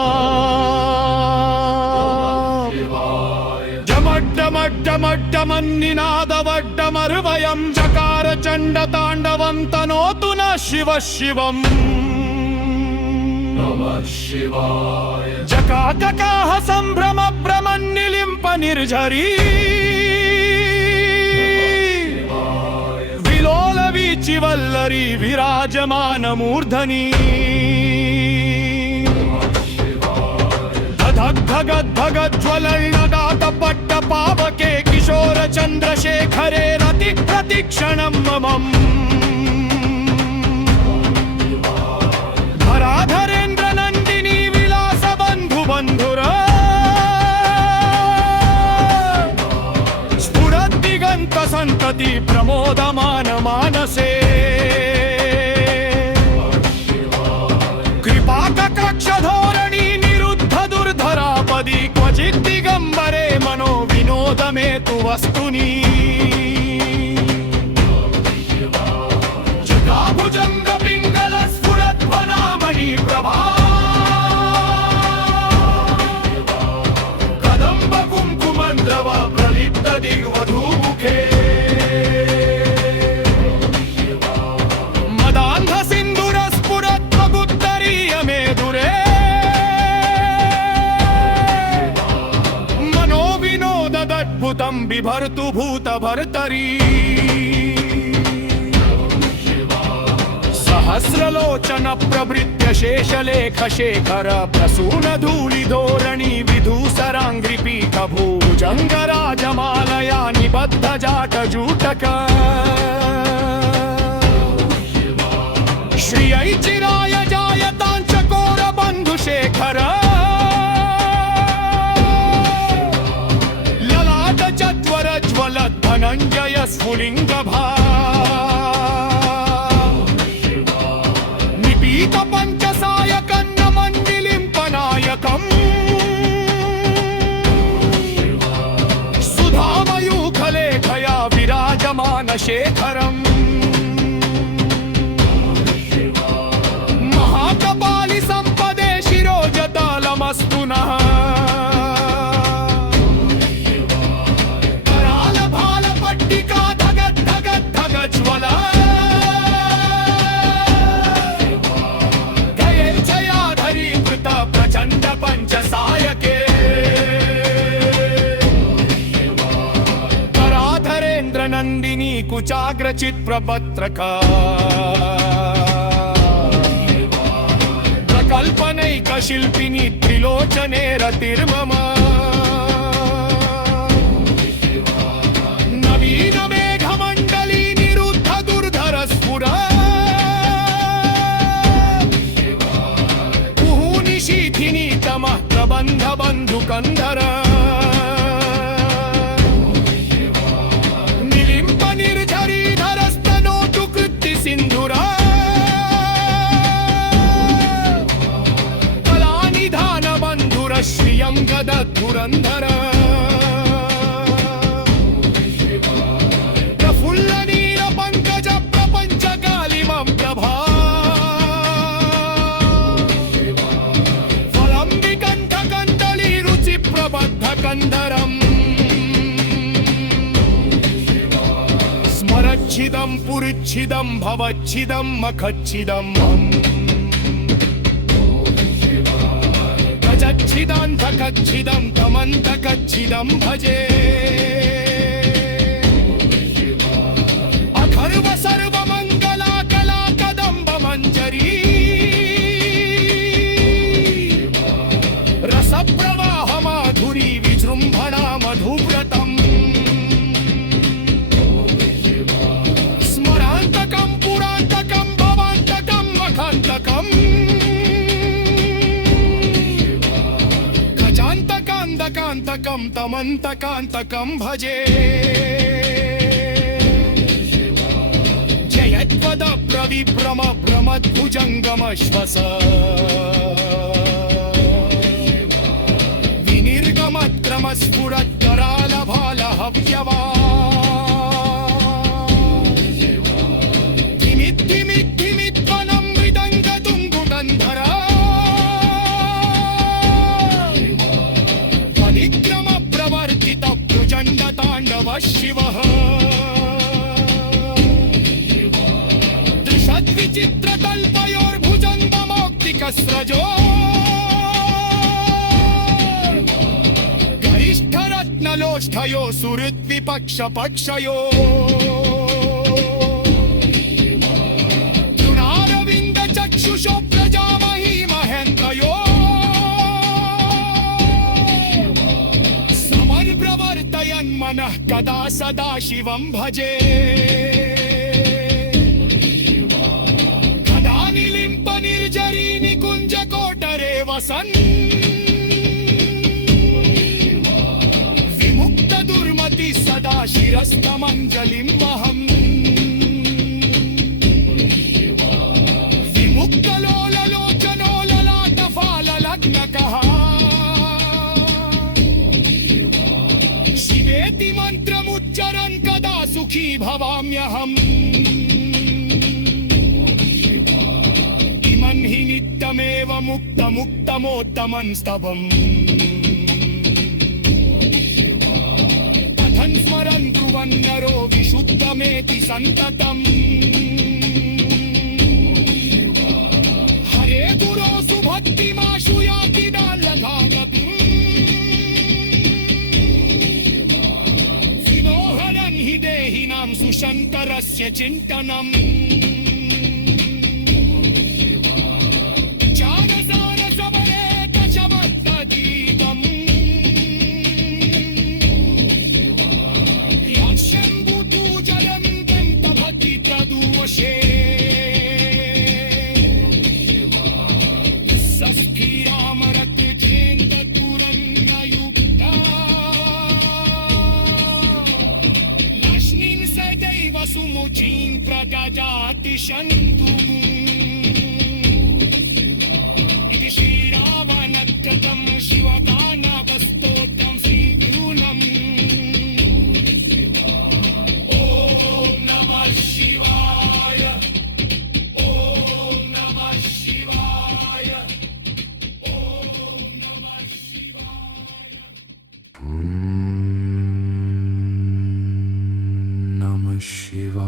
जमड्डमड्डमड्डमन्निनादवड्डमर्वयं चकार चण्ड ताण्डवं तनोतु न शिव शिवम् जकाककाह सम्भ्रम भ्रमन्निलिम्प निर्झरी विलोल वीचि वल्लरी विराजमान मूर्धनि धगज्ज्वलर्णदात पट्ट पावके किशोर चन्द्रशेखरे रति प्रतिक्षणं ममम् धराधरेन्द्र नन्दिनी विलास बन्धु बन्धुर स्फुरद्दिगन्त सन्तति प्रमोदमान मानसे कृपाकटाक्ष धोरणी निरुद्ध दुर्धरापदि क्वचित् दिगम्बरे मनो विनोदमे तु वस्तुनि जटाभुजङ्ग पिङ्गल स्फुरध्वनामणि प्रभा कदम्ब कुङ्कुमन्द्रव प्रलिप्त दिग्वधूमुखे मदान्ध सिन्धुर स्फुरत्वगुत्तरीय मेदुरे मनो विनोददद्भुतं बिभर्तु भूतभर्तरी सहस्रलोचन प्रभृत्य शेषलेख शेखर प्रसून धूलि धोरणी विधूसराङ्घ्रिपीठ भुजङ्ग राजमालया निबद्ध जाट जूटक श्रियै चिराय जायताञ्चकोर बन्धुशेखर ललाट चत्वर ज्वल धनञ्जय स्फुलिङ्गभा निपीत पञ्चसायकन्न मण्डिलिम्पनायकम् सुधामयूखलेखया विराजमान शेखरम् महाकपालि सम्पदे शिरोजतालमस्तु नः करालभालपट्टिका धगज्ज्वल गयेच्छयाधरीकृत प्रचण्ड पञ्चसायके कराधरेन्द्र नन्दिनी कुचाग्रचित् प्रपत्रका कल्पनैकशिल्पिनी त्रिलोचने रतिर्मम नवीन मेघमण्डली निरुद्ध दुर्धर स्फुर कुहूनिशीथिनी तमः प्रबन्ध बन्धुकन्धर निलिम्प निर्झरीधरस्तनोतु कृत्ति सिन्धुरा श्रियं गदधुरन्धर प्रफुल्लनील पङ्कज प्रपञ्चकालिमं प्रभा फलम्बिकण्ठकन्दली रुचि प्रबद्ध कन्धरम् स्मरच्छिदं पुरुच्छिदं भवच्छिदं मखच्छिदम् गच्छिदान्तकच्छिदं तमन्तकच्छिदं भजे अथर्व सर्वमङ्गला कला कदम्ब मञ्जरी रसप्रवाह माधुरी विजृम्भणा मधुव्रतम् स्मरान्तकं पुरान्तकं भवान्तकं मखान्तकम् कान्तकं तमन्तकान्तकं भजे जयत्वद प्रविभ्रम भ्रमद्भुजङ्गमश्वस स्फुरत्कराल भाल हव्यवा धिमिद्धिमिद्धिमिद्वनं मृदङ्ग तुङ्गुदन्धरा परिक्रम प्रवर्तित प्रचण्ड ताण्डव शिवः दृशद्विचित्रतल्पयोर्भुजङ्गमौक्तिकस्रजो गरिष्ठरत्नलोष्ठयो सुहृद्विपक्षपक्षयो तृणारविन्दचक्षुषो प्रजामही महेन्द्रयो समन्प्रवर्तयन्मनः कदा सदा शिवं भजे कदा निलिम्प निर्जरी निकुञ्जकोटरे वसन् विमुक्तदुर्मति सदा शिरस्तमञ्जलिं वहम् विमुक्तलोललोचनो ललाटफाललग्नकः शिवेति मन्त्रमुच्चरन् कदा सुखी भवाम्यहम् इमं हि नित्यमेव मुक्तमुक्तमोत्तमं स्तवम् पठन् स्मरन् कुर्वन्नरो विशुद्धमेति सन्ततम् हरे गुरो सुभक्तिमाशु याति नाल्यघागतिम् विमोहनं हि देहिनां सुशङ्करस्य चिन्तनम् जानसारसमरेकशमत्तदीतम् याशम्बुतु जलं दन्तभक्ति तदुवशे सस्फीरामरक्तचेन्दतुरङ्गयुक्ता लक्ष्मीं सदैव सुमुचीं प्रददाति शन्तुः इति श्रीरावणकृतं शिवदानवस्तोत्रं श्रीगुणम् ॐ नमः शिवाय ॐ नमः शिवाय ॐ नमः शिवाय Namah Shivaya.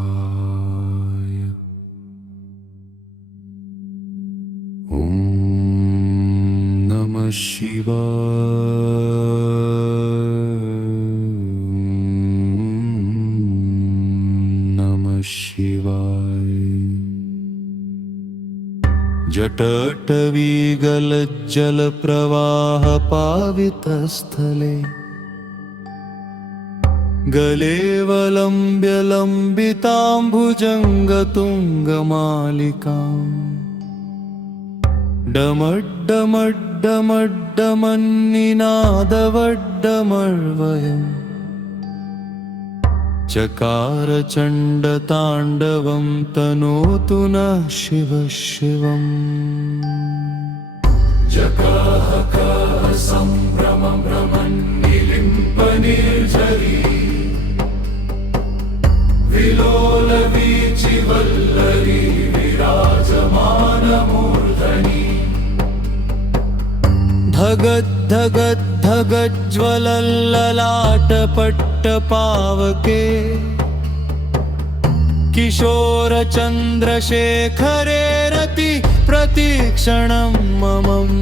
Om Namah Shivaya. Namah Shivaya. जटटवीगलज्जलप्रवाह पावितस्थले गले वलम्ब्य लम्बिताम्बुजङ्गतुङ्गमालिकाम् डमड्डमड्डमड्डमन्निनादवड्डमर्वयम् चकारचण्डताण्डवं तनोतु नः शिवः शिवम् जकाहकः सम्भ्रमं भ्रमन्निलिम्पनिर्झरी विलोलवीचिवल्लरी विराजमानमूर्धनि धगद्धगद्धगज्ज्वलल्ललाटपट्टपावके किशोरचन्द्रशेखरे रति प्रतीक्षणं ममम्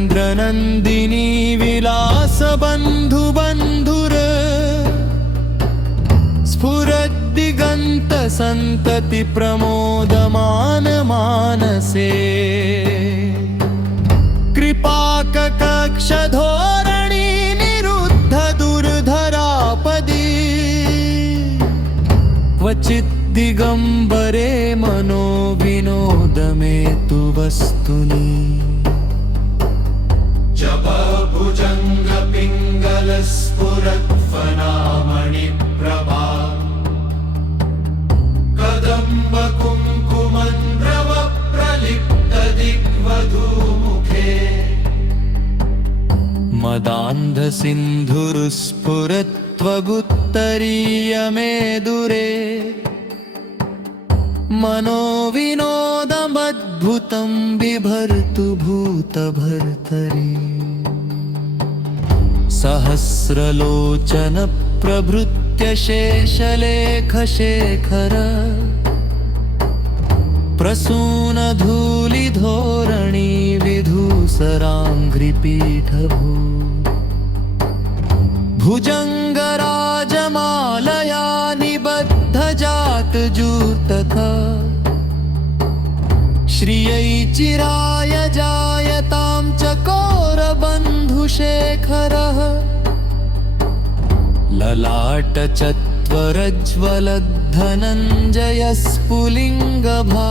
धराधरेन्द्रनन्दिनी विलासबन्धुबन्धुर स्फुरद्दिगन्तसन्तति प्रमोदमान मानसे कृपाककक्षधोरणी निरुद्ध दुर्धरापदी क्वचित् दिगम्बरे मनो विनोदमेतु वस्तुनि जपभुजङ्गपिङ्गलस्फुरत्फनामणिप्रभा कदम्बकुङ्कुमन्द्रव गान्धसिन्धुरुस्फुरत्वगुत्तरीयमेदुरे मनोविनोदमद्भुतं बिभर्तु भूतभर्तरि सहस्रलोचन प्रभृत्य शेषलेखशेखर प्रसूनधूलिधोरणी विधूसराङ्घ्रिपीठभू भुजङ्गराजमालया निबद्धजातजूतथा श्रियै चिराय जायतां चकोरबन्धुशेखरः ललाटचत्वरज्वलद्धनञ्जयस्फुलिङ्गभा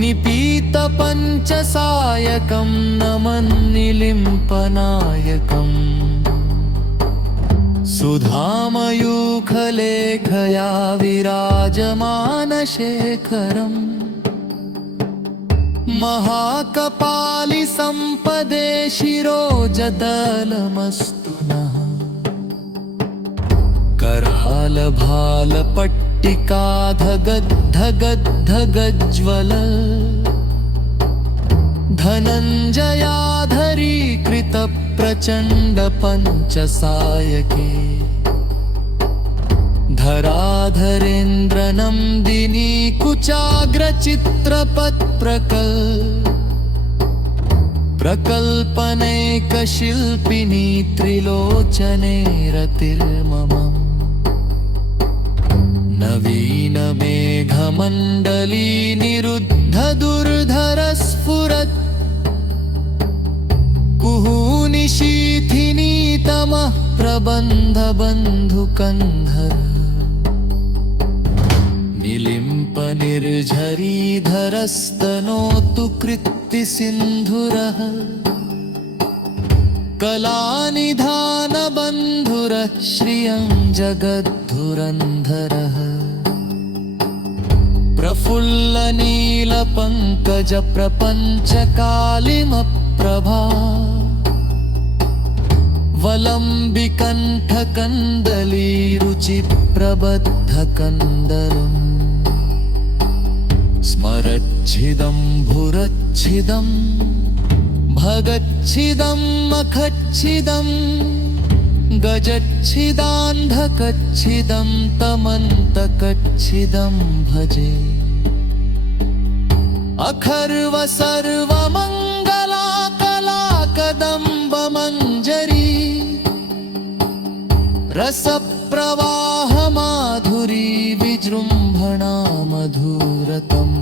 निपीतपञ्चसायकं नमन्निलिम्पनायकम् सुधामयूखलेखया विराजमानशेखरम् महाकपालिसम्पदे शिरोजदलमस्तु नः करालभालपट्टिकाधगद्धगद्धगज्ज्वल धनञ्जयाधरीकृतप्रचण्डपञ्चसायके धराधरेन्द्रनन्दिनी प्रकल्पनैकशिल्पिनी त्रिलोचने रतिर्मम नवीनमेघमण्डली निरुद्धदुर्धरस्फुरत् कुहूनिशीथिनीतमः प्रबन्धबन्धुकन्धर निलिम्पनिर्झरीधरस्तनोतु कृत्तिसिन्धुरः कलानिधानबन्धुरः श्रियं जगद्धुरन्धरः प्रफुल्लनीलपङ्कजप्रपञ्चकालिमप्रभा वलम्बिकण्ठकन्दलीरुचिप्रबद्धकन्दरम् स्मरच्छिदं भुरच्छिदं भगच्छिदं मखच्छिदं गजच्छिदान्धकच्छिदं तमन्तकच्छिदं भजे अखर्वसर्वमङ्गला कलाकदम्बमञ्जरी रसप्रवाहमाधुरी विजृम्भणा मधुरतम्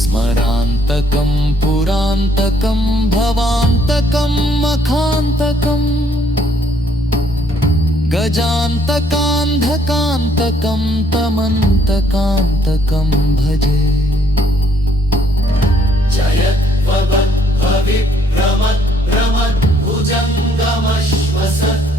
स्मरान्तकं पुरान्तकं भवान्तकं मखान्तकं गजान्तकान्धकान्तकं तमन्तकान्तकं भजे जयत्वगद्भविभ्रमद्भ्रमद्भुजङ्गमश्वसत्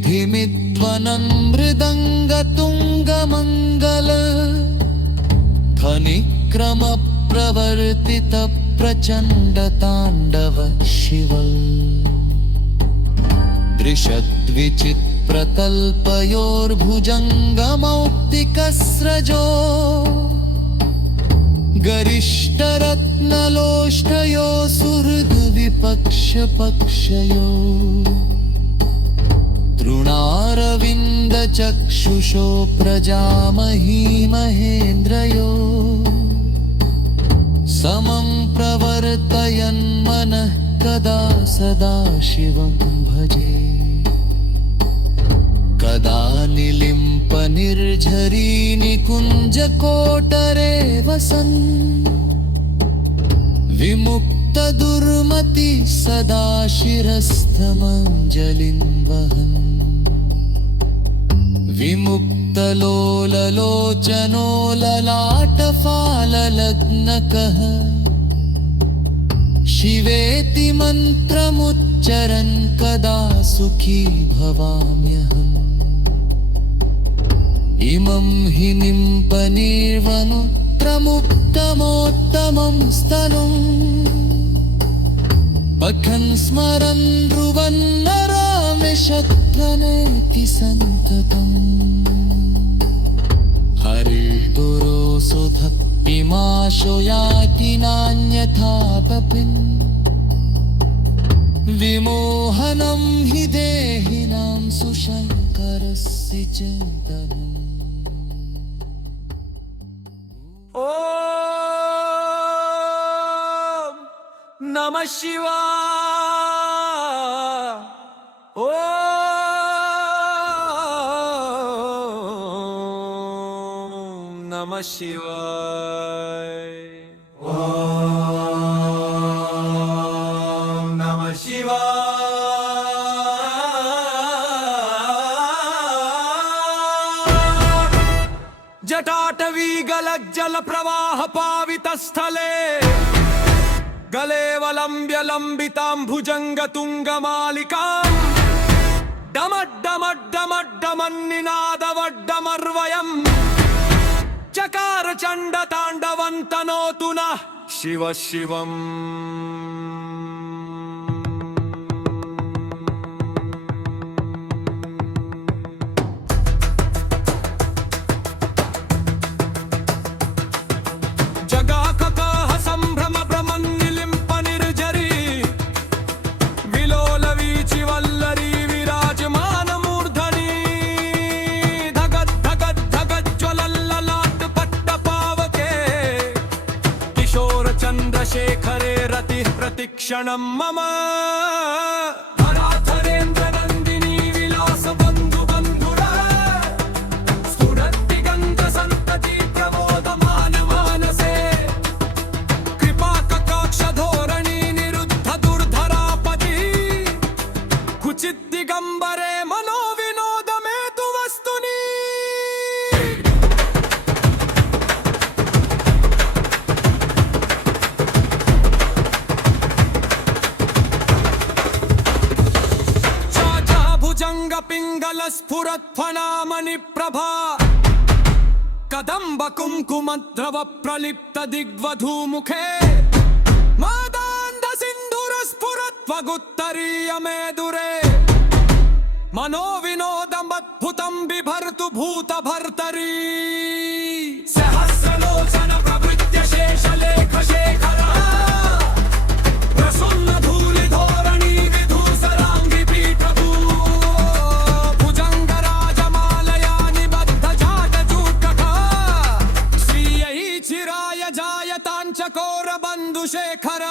धिमिद्धिमिद्धिमिध्वनं मृदङ्गतुङ्गमङ्गल ध्वनिक्रमप्रवर्तित प्रचण्डताण्डव शिव दृशद्विचित्रतल्पयोर्भुजङ्गमौक्तिकस्रजो गरिष्ठरत्नलोष्ठयो सुहृद्विपक्षपक्षयो तृणारविन्दचक्षुषो प्रजामही महेन्द्रयो समं प्रवर्तयन्मनः कदा सदा शिवं भजे कदा निलिम्पनिर्झरी निकुञ्जकोटरे वसन् विमुक्तदुर्मति सदा शिरस्थमञ्जलिं वहन् विमुक्तलोललोचनो ललाटफाललग्नकः शिवेति मन्त्रमुच्चार्य चरन् कदा सुखी भवाम्यहम् इमं हि निम्पनिर्वनुत्रमुत्तमोत्तमं स्तनुम् पठन् स्मरन् ब्रुवन्नरामिषध्वनेति सन्ततम् हरिर्दुरोऽसुधत्पिमाशो याति नान्यथा पपिन् विमोहनं हि देहिनां सुशङ्करस्य चिन्तनम् ఓం నమః శివాయ ఓం నమః శివాయ ఓం నమః శివాయ జటాటవీ గలజ్జల ప్రవాహ పావిత స్థలే గలేవలంబ్య లంబితాంభుజంగ తుంగమాలికాం డమడ్డమడ్డమడ్డమన్నినాదవడ్డమర్వయం చకార చండ తాండవంతనోతు నః శివ శివం జగాకకాహ సంభ్రమ భ్రమన్నిలింప నిర్జరి విలోల వీచి వల్లరి విరాజమానమూర్ధని ధగద్ ధగద్ ధగద్ జ్వలల్లలాట్ పట్ట పావకే కిశోర చంద్రశేఖరే రతి ప్రతిక్షణం మమ ధరాధరేంద్ర నందిని విలాస బంధు బంధుర స్ఫురతి గంధ సంతతి ప్రమోదమాన మానసే కృపా కటాక్ష ధోరణి నిరుద్ధ దుర్ధరాపతి కుచిత్ దిగంబరే మనో వినోదమేతు వస్తుని భుజంగ పింగళ స్ఫురత్ఫణామణి ప్రభా కదంబ కుంకుమద్రవ ప్రలిప్త దిగ్వధూముఖే మాదాంధ సింధుర స్ఫురత్వగుత్తరీయ మేదురే మనో వినోదమద్భుతం బిభర్తు భూత భర్తరీ సహస్రలోచన ప్రవృత్య శేషలేఖ శేఖర ప్రసన్న ధూళి ధోరణి విధూసరాంగి పీఠభూ భుజంగ రాజమాలయా నిబద్ధ జాట జూటక శ్రీయై చిరాయ జాయతాంచకోర బంధు శేఖర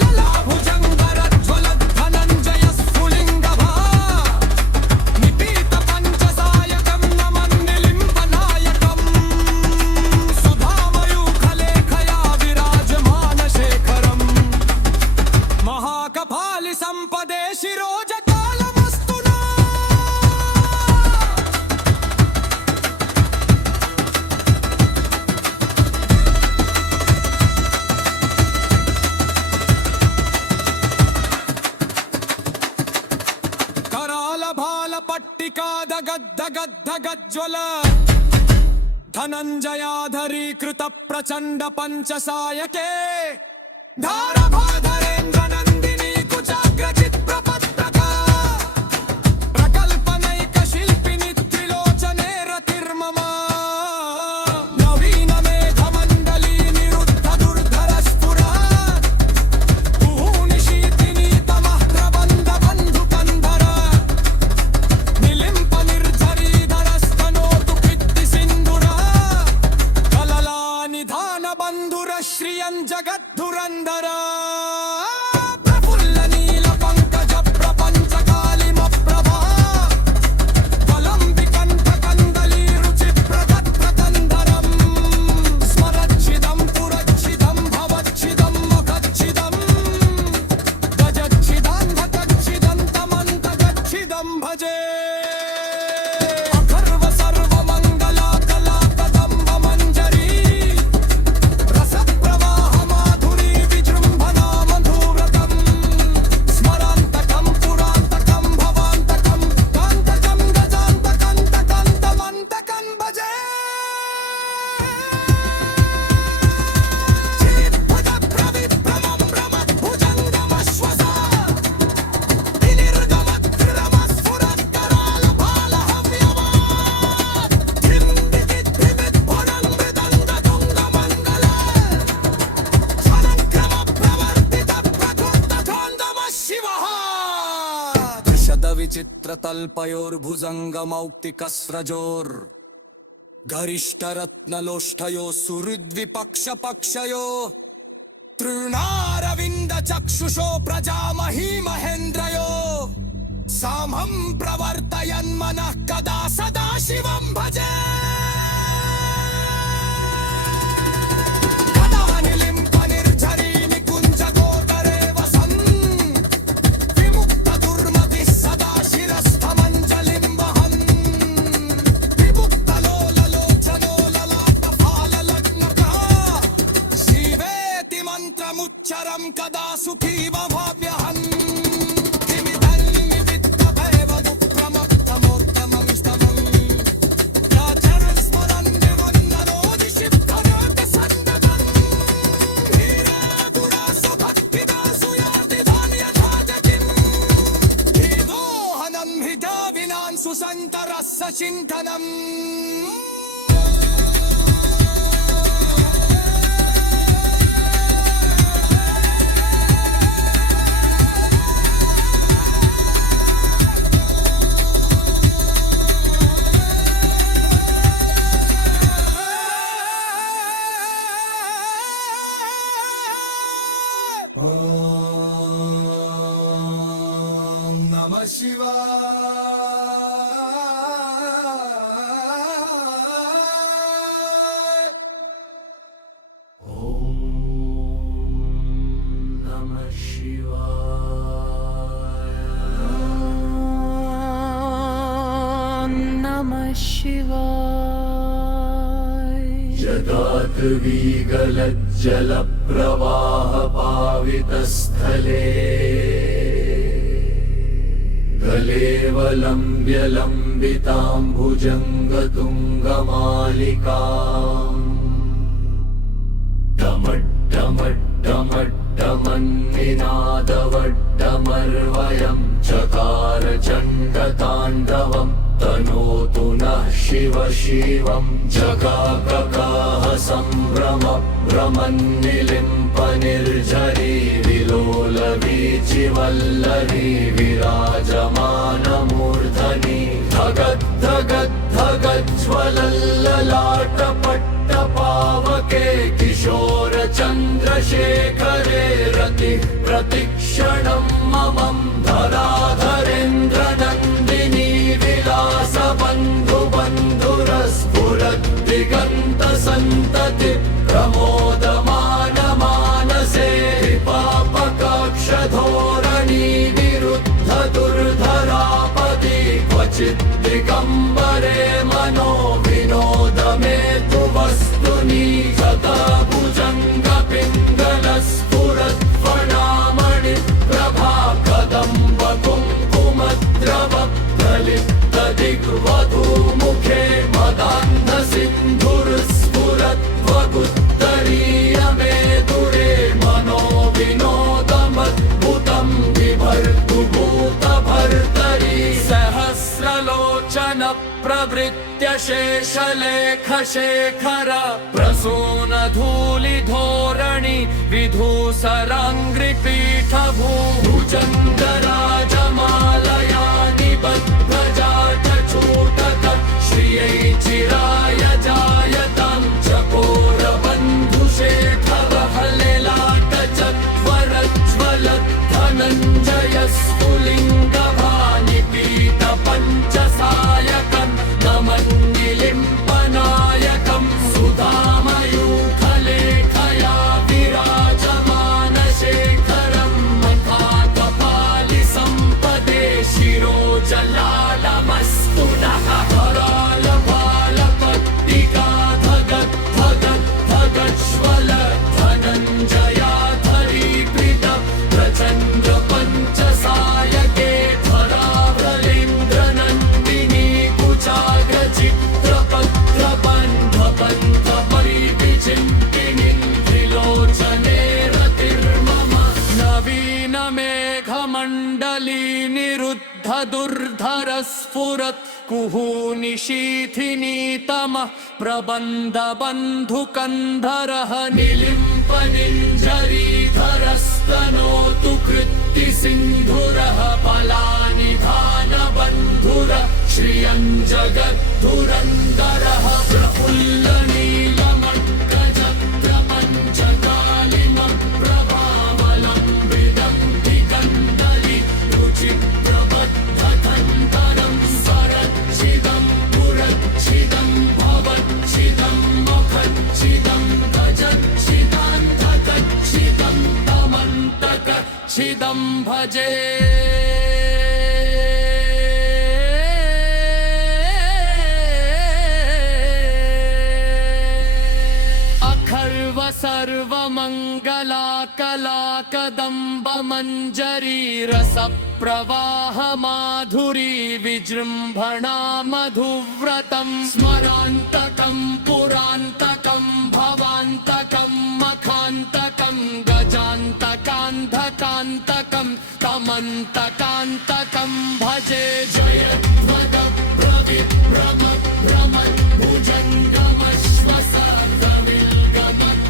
లలా భుజంగర జ్వలద్ ధనంజయ స్ఫులింగభా నిపీత పంచసాయకం నమన్నిలింప నాయకం సుధామయూఖలేఖయా విరాజమాన శేఖరం మహాకపాలి సంపదే శిరోజకాలమస్తునా कराल भाल पट्टिका दगद्दगद्दगज्ज्वल धनञ्जयाधरी कृत प्रचण्ड पञ्चसायके धारभाधरेन्द्र नन्दिनी कुचाग्रचित् प्रपत्रका प्रकल्पनैक शिल्पिनि त्रिलोचने रतिर्मम नवीन मेघमण्डली निरुद्ध दुर्धर स्फुरत् ऊनिशीतिनी तमः प्रबन्ध बन्धु कन्धर निलिम्प निर्झरीधरस्तनोतु कीर्ति सिन्धुर कलला निधान बन्धुर श्रियं जगद्धुरन्धर प्रफुल्ल नील पंकज प्रपञ्च कालिम प्रभा फलं विकण्ठ कन्दली रुचि प्रदत् प्रकन्दरम् स्मरच्छिदं पुरच्छिदं भवच्छिदं मुखच्छिदं गजच्छिदान्धकच्छिदं तमन्तगच्छिदं भजे अथर्व सर्वमङ्गला कला कदम्ब मञ्जरी रसप्रवाह माधुरी विजृम्भणा मधुर विचित्रतल्पयोर्भुजङ्गमौक्तिकस्रजोर् गरिष्ठरत्नलोष्ठयो सुहृद्विपक्षपक्षयो तृणारविन्दचक्षुषो प्रजामही महेन्द्रयो सामं प्रवर्तयन्मनः कदा सदा शिवं भजे कदा निलिम्पनिर्झरी निकुञ्जगोदरे वसन् विमुक्तदुर्मतिः सदा शिरस्थमञ्जलिं वहन् विमुक्तलोललोचनो ललाटफाललग्नकः शिवेति मन्त्रमुच्चरं कदा सुखी भवाम्यहम् सुसन्तरस्य चिन्तनम् नमः शिवाय नमः शिवाय जदाद्विगलज्जलप्रवाहपावितस्थले गलेवलम्ब्य लम्बिताम्बुजङ्गतुङ्गमालिकाम् डमड्डमड्डमड्डमन्निनादवड्डमर्वयं चकार चण्डताण्डवम् तनोतु नः शिव शिवं जगाककाह सम्भ्रम भ्रमन्निलिम्पनिर्झरी विलोलवीचिवल्लरी विराजमानमूर्धनि धगद्धगद्धगज्ज्वलल्ललाटपट्टपावके किशोरचन्द्रशेखरे रति प्रतिक्षणं ममं धराधरेन्द्रनन्दिनी विलासबन्धुबन्धुरस्फुरद्दिगन्तसन्तति प्रमोदमानमानसे पापकक्षधोरणी विरुद्ध दुर्धरापदि क्वचित् दिगम्बरे मनो विनोदमे तु वस्तुनि शतभुजङ्गपिङ्गलस्फुरत्फणामणि प्रभा कदम्ब कुङ्कुमद्रव प्रलिप्तदिग्वधूमुखे मदान्धसिन्धुरस्फुरद्वगुत्तरीयमेदुरे मनो विनोदमद्भुतं बिभर्तु भूतभर्तरि सहस्रलोचन प्रवृत्य शेषलेखशेखर प्रसूनधूलिधोरणि विधूसराङ्घ्रिपीठभूभुजङ्गराजमालया निबद्धजाटचूटक श्रियै चिराय जायतां चकोरबन्धुशेखरहल्ललाटचत्वरज्ज्वलद्धनञ्जयस्फुलिङ्गभानिपीतपञ्चसायकं नमन्निलिम्पनायकं सुधामयूखलेखया विराजमानशेखरं मखाकपालिसम्पदे शिरोजलालमस्तु नः करालपालपट्टिका धगद्धगद्धगज्ज्वल धनञ्जयाधरीकृत प्रचण्ड पञ्चसायके धरावलेन्द्रनन्दिनी कुचाग्रचित्रपत्रबन्धपन्थपरिविचिन्तिनीं त्रिलोचने रतिर्मम नवीनमेघमण्डली निरुद्ध दुर्धरस्फुरत् कुहूनिशीथिनीतमः प्रबन्धबन्धुकन्धरः निलिम्पनिञ्जरीधरस्तनोतु कृत्तिसिन्धुरः फलानिधानः श्रियं जगद्धुरन्धरः प्रफुल्लनीलमग्गजप्रपञ्चकालिमं प्रभावलम्बितं दिगन्तरि रुचिप्रबद्धकन्दरं स्वरच्छिदं पुरच्छिदं भवच्छिदं मखच्छिदं गजच्छिदान्तकच्छिदं तमन्तकच्छिदं भजे सर्वमङ्गला कला कदम्ब मञ्जरी रसप्रवाह माधुरी विजृम्भणा मधुव्रतं स्मरान्तकं पुरान्तकं भवान्तकं मखान्तकं गजान्तकान्धकान्तकं तमन्तकान्तकं भजे जयध्वज ब्रवीत् भ्रमत् भ्रमत् भुजङ्गमश्वसदमिल्गमत्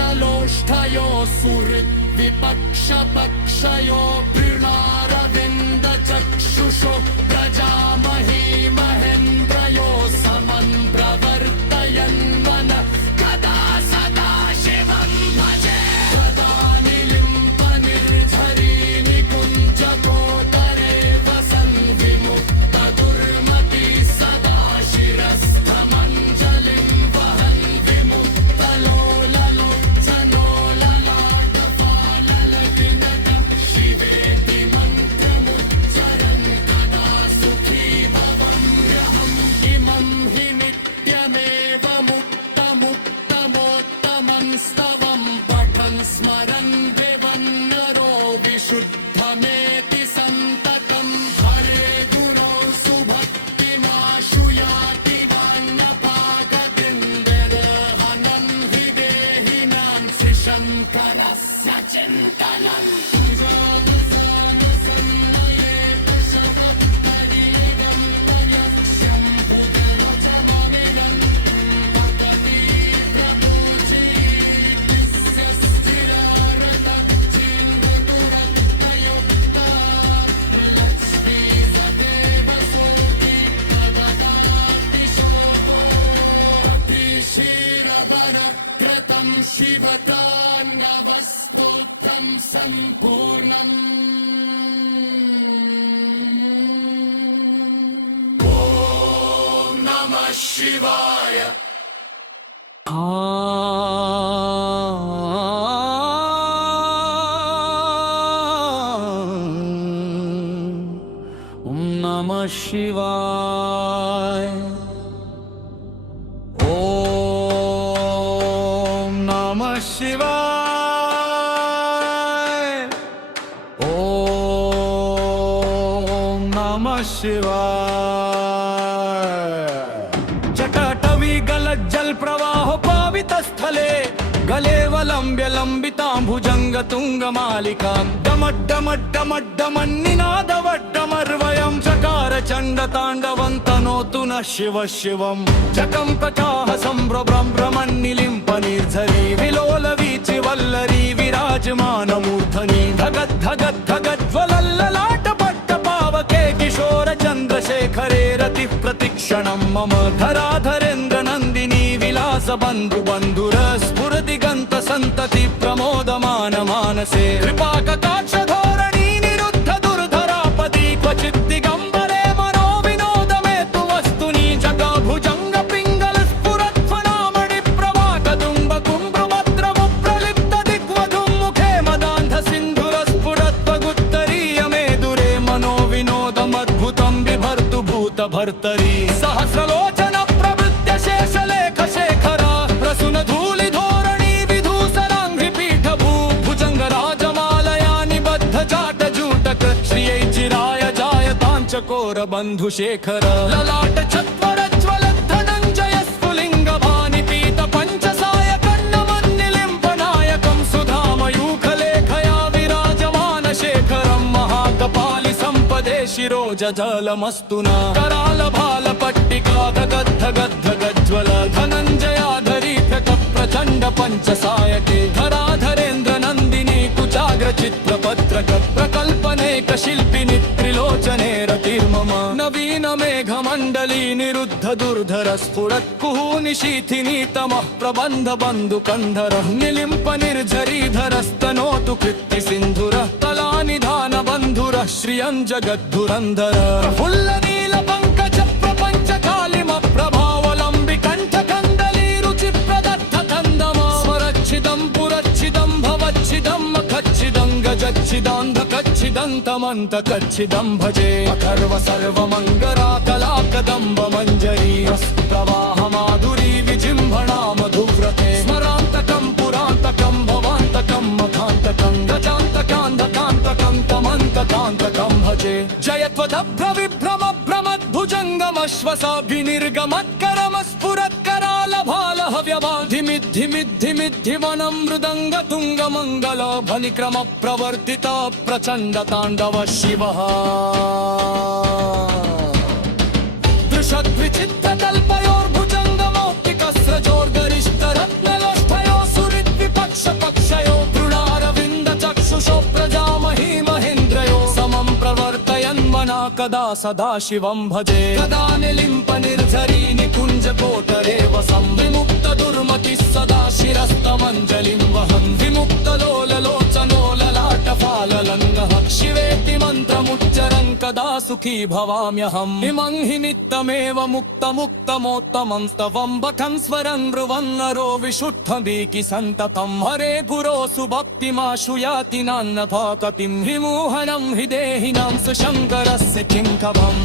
विचित्रतल्पयोर्भुजङ्गमौक्तिकस्रजोर्गरिष्ठरत्नलोष्ठयोः सुहृत् विपक्षपक्षयो कृणारविन्दचक्षुषो प्रजामही महेन्द्रयो समन् प्रवर्तयन्मन कदा सदा शिवं भजे कदा निलिम्पनिर्झरी निकुञ्जकोटरे वसन् विमुक्तदुर्मती सदा शिरस्थमञ्जलिं वहन् विमुक्तलोललोचनोललाटफाललविनतं शिवेति मन्त्रमुच्चरन् कदा सुखी भवम्यहम् इमं हि नित्यमेव मुक्तमुत्तमोत्तमं स्तवं पठन् स्मरन् विवन्नरो विशुद्धमेति सन्ततं हरे गुरो सुभक्तिमाशु याति वान्यपागदिन्दिरहनं हि देहिनां श्रीशङ्करस्य चिन्तनम् शिवकान्यवस्तोत्रं सम्पूर्णम् ॐ नमः शिवाय ॐ नमः शिवाय ॐ नमः शिवाय ॐ नमः शिवाय जटाटवी गलज्जल प्रवाहो पावितस्थले गले वलम्ब्य लम्बिताम्बुजङ्गतुङ्गमालिकां डमड्डमड्डमड्डमन्निनादवड्डमर्वयं चकार चण्डताण्डवं तनोतु नः शिवः शिवं जकम्पचाह सम्भ्रमन्निलिम्पनिर्झरी विलोलवीचि वल्लरी विराजमानमूर्धनि धगद्धगद्धगज्ज्वलल्ललाटपट्टपावके किशोरचन्द्रशेखरे रतिः प्रतिक्षणं मम धराधरेन्द्रनन्दिनी विलासबन्धुबन्धुरस्फुरदिगन्त सन्तति प्रमोदमान मानसे कृपाकटाक्षधोरणी निरुद्ध दुर्धरापदी क्वचित् दिगम्बरे मनो विनोदमे तु वस्तुनि जगाभुजङ्ग पिङ्गल स्फुरत्फणामणि प्रवाकदुम्ब कुम्भ्रुमद्रमुप्रलिप्त दिग्वधुं मुखे मदान्ध सिन्धुरस्फुरत्वगुत्तरीयमे दुरे मनो विनोदमद्भुतं बिभर्तु भूतभर्तरी सहस्रलोचन प्रवृत्य शेषलेख शेखरा प्रसून धूलिधोरणी विधूसराङ्घ्रिपीठ भुजङ्गराजमालया निबद्ध जाटजूटक श्रियै चिराय जायताञ्चकोर बन्धुशेखर ललाट चत्वरज्वलद्धनञ्जय स्फुलिङ्ग भानिपी शिरोजलमस्तुना कराल भाल पट्टिका गद्ध गद्ध गज्ज्वल धनञ्जयाधरी प्रचण्ड पञ्चसायके धराधरेन्द्र नन्दिनी कुचाग्र चित्रपत्रक प्रकल्पनेक शिल्पिनि त्रिलोचने रतिर्मम नवीन मेघमण्डली निरुद्ध दुर्धर स्फुरत् कुहूनिशीथिनी तमः प्रबन्ध बन्धुकन्धर निलिम्प निर्झरीधरस्तनोतु कृत्ति सिन्धुरः तलानिधान बन्धुरः श्रियं जगद्धुरन्धर प्रफुल्ल नील पङ्कज प्रपञ्च कालिम प्रभावलम्बि कण्ठ कन्दली रुचि प्रदत्त कन्दम स्वरच्छिदं पुरच्छिदं भवच्छिदं मखच्छिदं गजच्छिदान्ध कच्छिदन्तमन्त कच्छिदं भजे अथर्व सर्वमङ्गरा कला कदम्ब मञ्जरी प्रवाह माधुरी विजिह्वणा मधुव्रते स्मरान्तकं पुरान्तकं भवान्तकं मखान्तकं गजान्तकान्धकान्तकं तमन्तकान्तकं भजे जयत्वदभ्र विभ्रम भ्रमद्भुजङ्गमश्वसाभिनिर्गमत्करम स्फुरत्कराल भाल हव्यवाधिमिद्धिमिद्धिमिद्धिवनं मृदङ्ग तुङ्गमङ्गल फलिक्रम प्रवर्तित प्रचण्ड ताण्डव शिवः दृशद्विचित्रकल्पयोर्भुजङ्गमौक्तिकस्रजोर्गरिष्ठरत्नलोष्ठयो सुहृद्विपक्षपक्षयो तृणारविन्द चक्षुषो प्रजामही महेन्द्रयो समं प्रवर्तयन् मना कदा सदा शिवं भजे कदा निलिम्प निर्झरी निकुञ्ज कोटरे वसं विमुक्त दुर्मतिः सदा शिरस्तमञ्जलिं वहन् विमुक्त लोललोचनो ललाटफाललङ्गः शिवेति मन्त्रमुच्चरन् कदा सुखी भवाम्यहम् इमं हि नित्यमेव मुक्तमुक्तमोत्तमं स्तवं बठं स्वरं ब्रुवन्नरो विशुद्धदीकि सन्ततं हरे गुरो सुभक्तिमाशु याति नान्यथा कतिं विमोहनं हि देहिनां सुशङ्करस्य चिङ्कवम्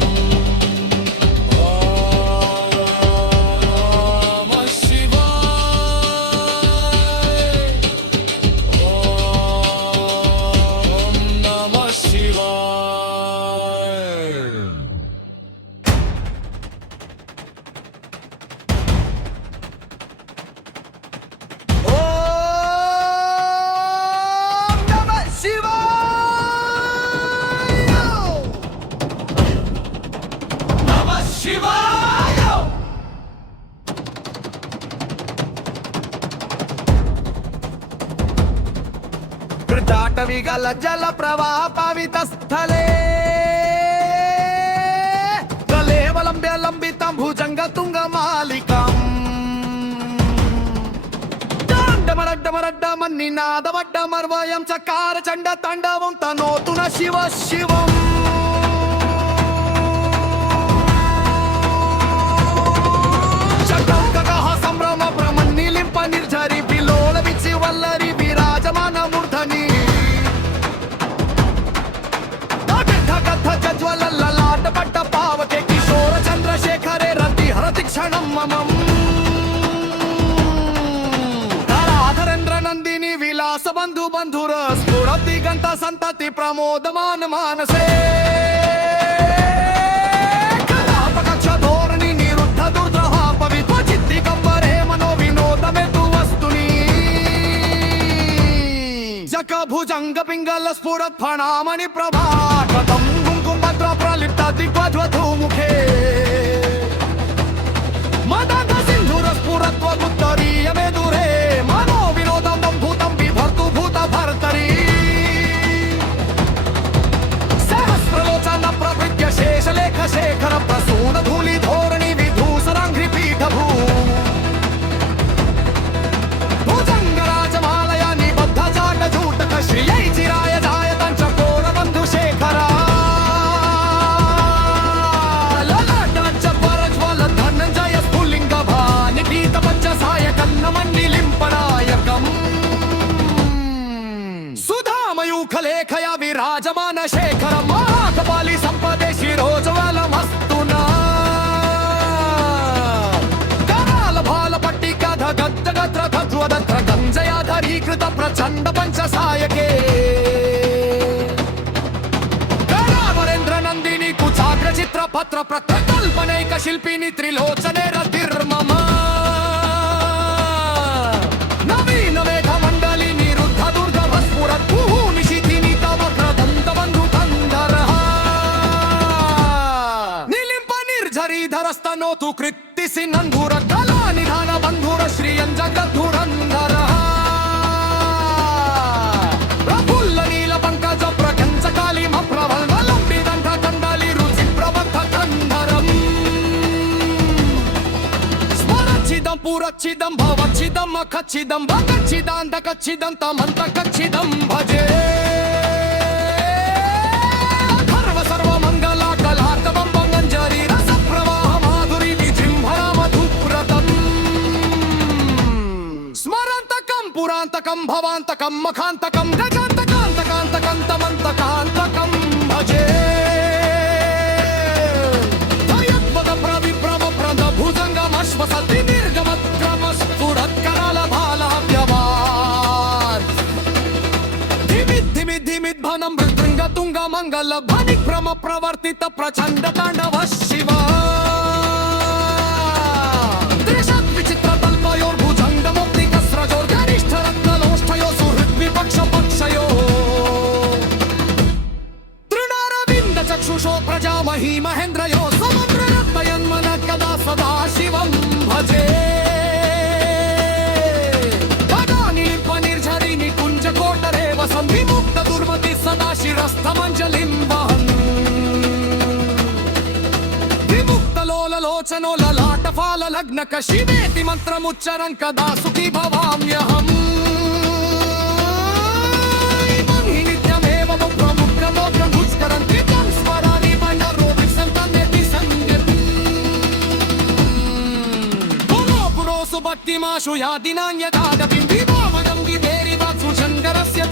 कृताटविगल जल प्रवाह पावित स्थले कलेवलम्ब्य लम्बितं भुजङ्ग तुङ्ग मालिकम् डाण्डमरड्डमरड्डमन्निनादवड्डमर्वयं चकार चण्ड ताण्डवं तनोतु न शिव शिवम् शङ्कः सम्भ्रम भ्रमन्निलिम्प निर्झरि विलोल विचि वल्लरि विराजमान मूर्धनि ज्वल ललाट पट्ट पावके किशोर चन्द्रशेखरे रति हरति क्षणं ममम् धराधरेन्द्र नन्दिनी विलास बन्धु बन्धुर स्फुरति गन्त सन्तति प्रमोदमान मानसे कलापकक्ष धोरणि निरुद्ध दुर्द्रः पवित्र चित्ति कम्बरे मनो विनोदमे तु वस्तुनि जक भुजङ्ग पिङ्गल स्फुरत् फणामणि प्रभा कथं कुङ्कुमभद्र प्रलिप्त दिग्वध्वधूमुखे मदङ्ग सिन्धुर स्फुरत्वमुत्तरीय मेदुरे मनो विनोदं भूतं बिभर्तु भूत भर्तरि सहस्रलोचन प्रभृत्य शेषलेख शेखर प्रसून धूलि धोरणि विधूसराङ्घ्रि पीठभू भुजङ्गराजमालया निबद्ध जाट जूटक श्रियै चिराय जायतं चकोर बन्धु शेखरा ललाट परज्वल धनञ्जय स्फुलिङ्ग भानिपीत पञ्चसायकन्नमन्निलिम्पनायकम् सुधामयूखलेखया विराजमान शेखर महाकपालि सम्पदे शिरोज्वलमस्तु न कराल भाल पट्टिका धगद्ध गत्र धध्वदत्र गञ्जयाधरीकृत प्रचण्ड पञ्चसायके करावरेन्द्र नन्दिनी कुचाग्र चित्रपत्र प्रकल्पनैक शिल्पिनि त्रिलोचने रतिर्मम नवीन मेघमण्डली निरुद्ध दुर्गम स्फुरत् निशिथिनि तव क्रदन्त बन्धु कन्धरः सुकृत्तिसि नन्धुर कला निधान बन्धुर श्रियं जगद्धुरन्धर प्रफुल्ल नील पंकज प्रकंच कालिम प्रबलम्बिदण्ड कण्डली रुचि प्रबद्ध कन्धरम् स्मरच्छिदं पुरच्छिदं भवच्छिदं मखच्छिदं भगच्छिदान्तकच्छिदं तमन्तकच्छिदं भजे अथर्व सर्वमङ्गल कलार्दवं वङ्गञ्जरी रसप्रवाह माधुरी विजृम्भण मधुव्रतम् स्मरन्तकं पुरान्तकं भवान्तकं मखान्तकं गजान्तकान्तकान्तकं तमन्तकान्तकं भजे भयद्वद प्रविप्रम प्रद भुजङ्गमश्वसति निर्गमत्क्रमस्फुरत्करालभालाव्यवान् धिमिद्धिमिद्धिमिद्भनं मृदृङ्गतुङ्ग मङ्गल भनिभ्रम प्रवर्तित प्रचण्ड ताण्डव शिव त्रिषद्विचित्रतल्पयोर्भुजङ्गमोक्तिकस्रजोर्गरिष्ठरत्नलोष्ठयो सुहृद्विपक्षपक्षयो तृणारविन्दचक्षुषो प्रजामही महेन्द्रयो समग्ररत्नयन्मन कदा सदा शिवं भजे निर्झरि निकुञ्ज कोटरे वसन् विमुक्त दुर्मति सदा शिरस्थमञ्जलिं वहन् विमुक्त लोललोचनो ललाटफाल लग्नक शिवेति मन्त्रमुच्चरन् कदा सुखी भवाम्यहम् इमं हि नित्यमेव मुग्धमुग्धमुग्धमुच्चरन् कृतं स्मरामि मण्डरोपि सन्तमेति सङ्गति पुरो पुरो सुभक्तिमाशु यादिनान्यदादपिं विभावनं विधेरि वात्सु शङ्करस्य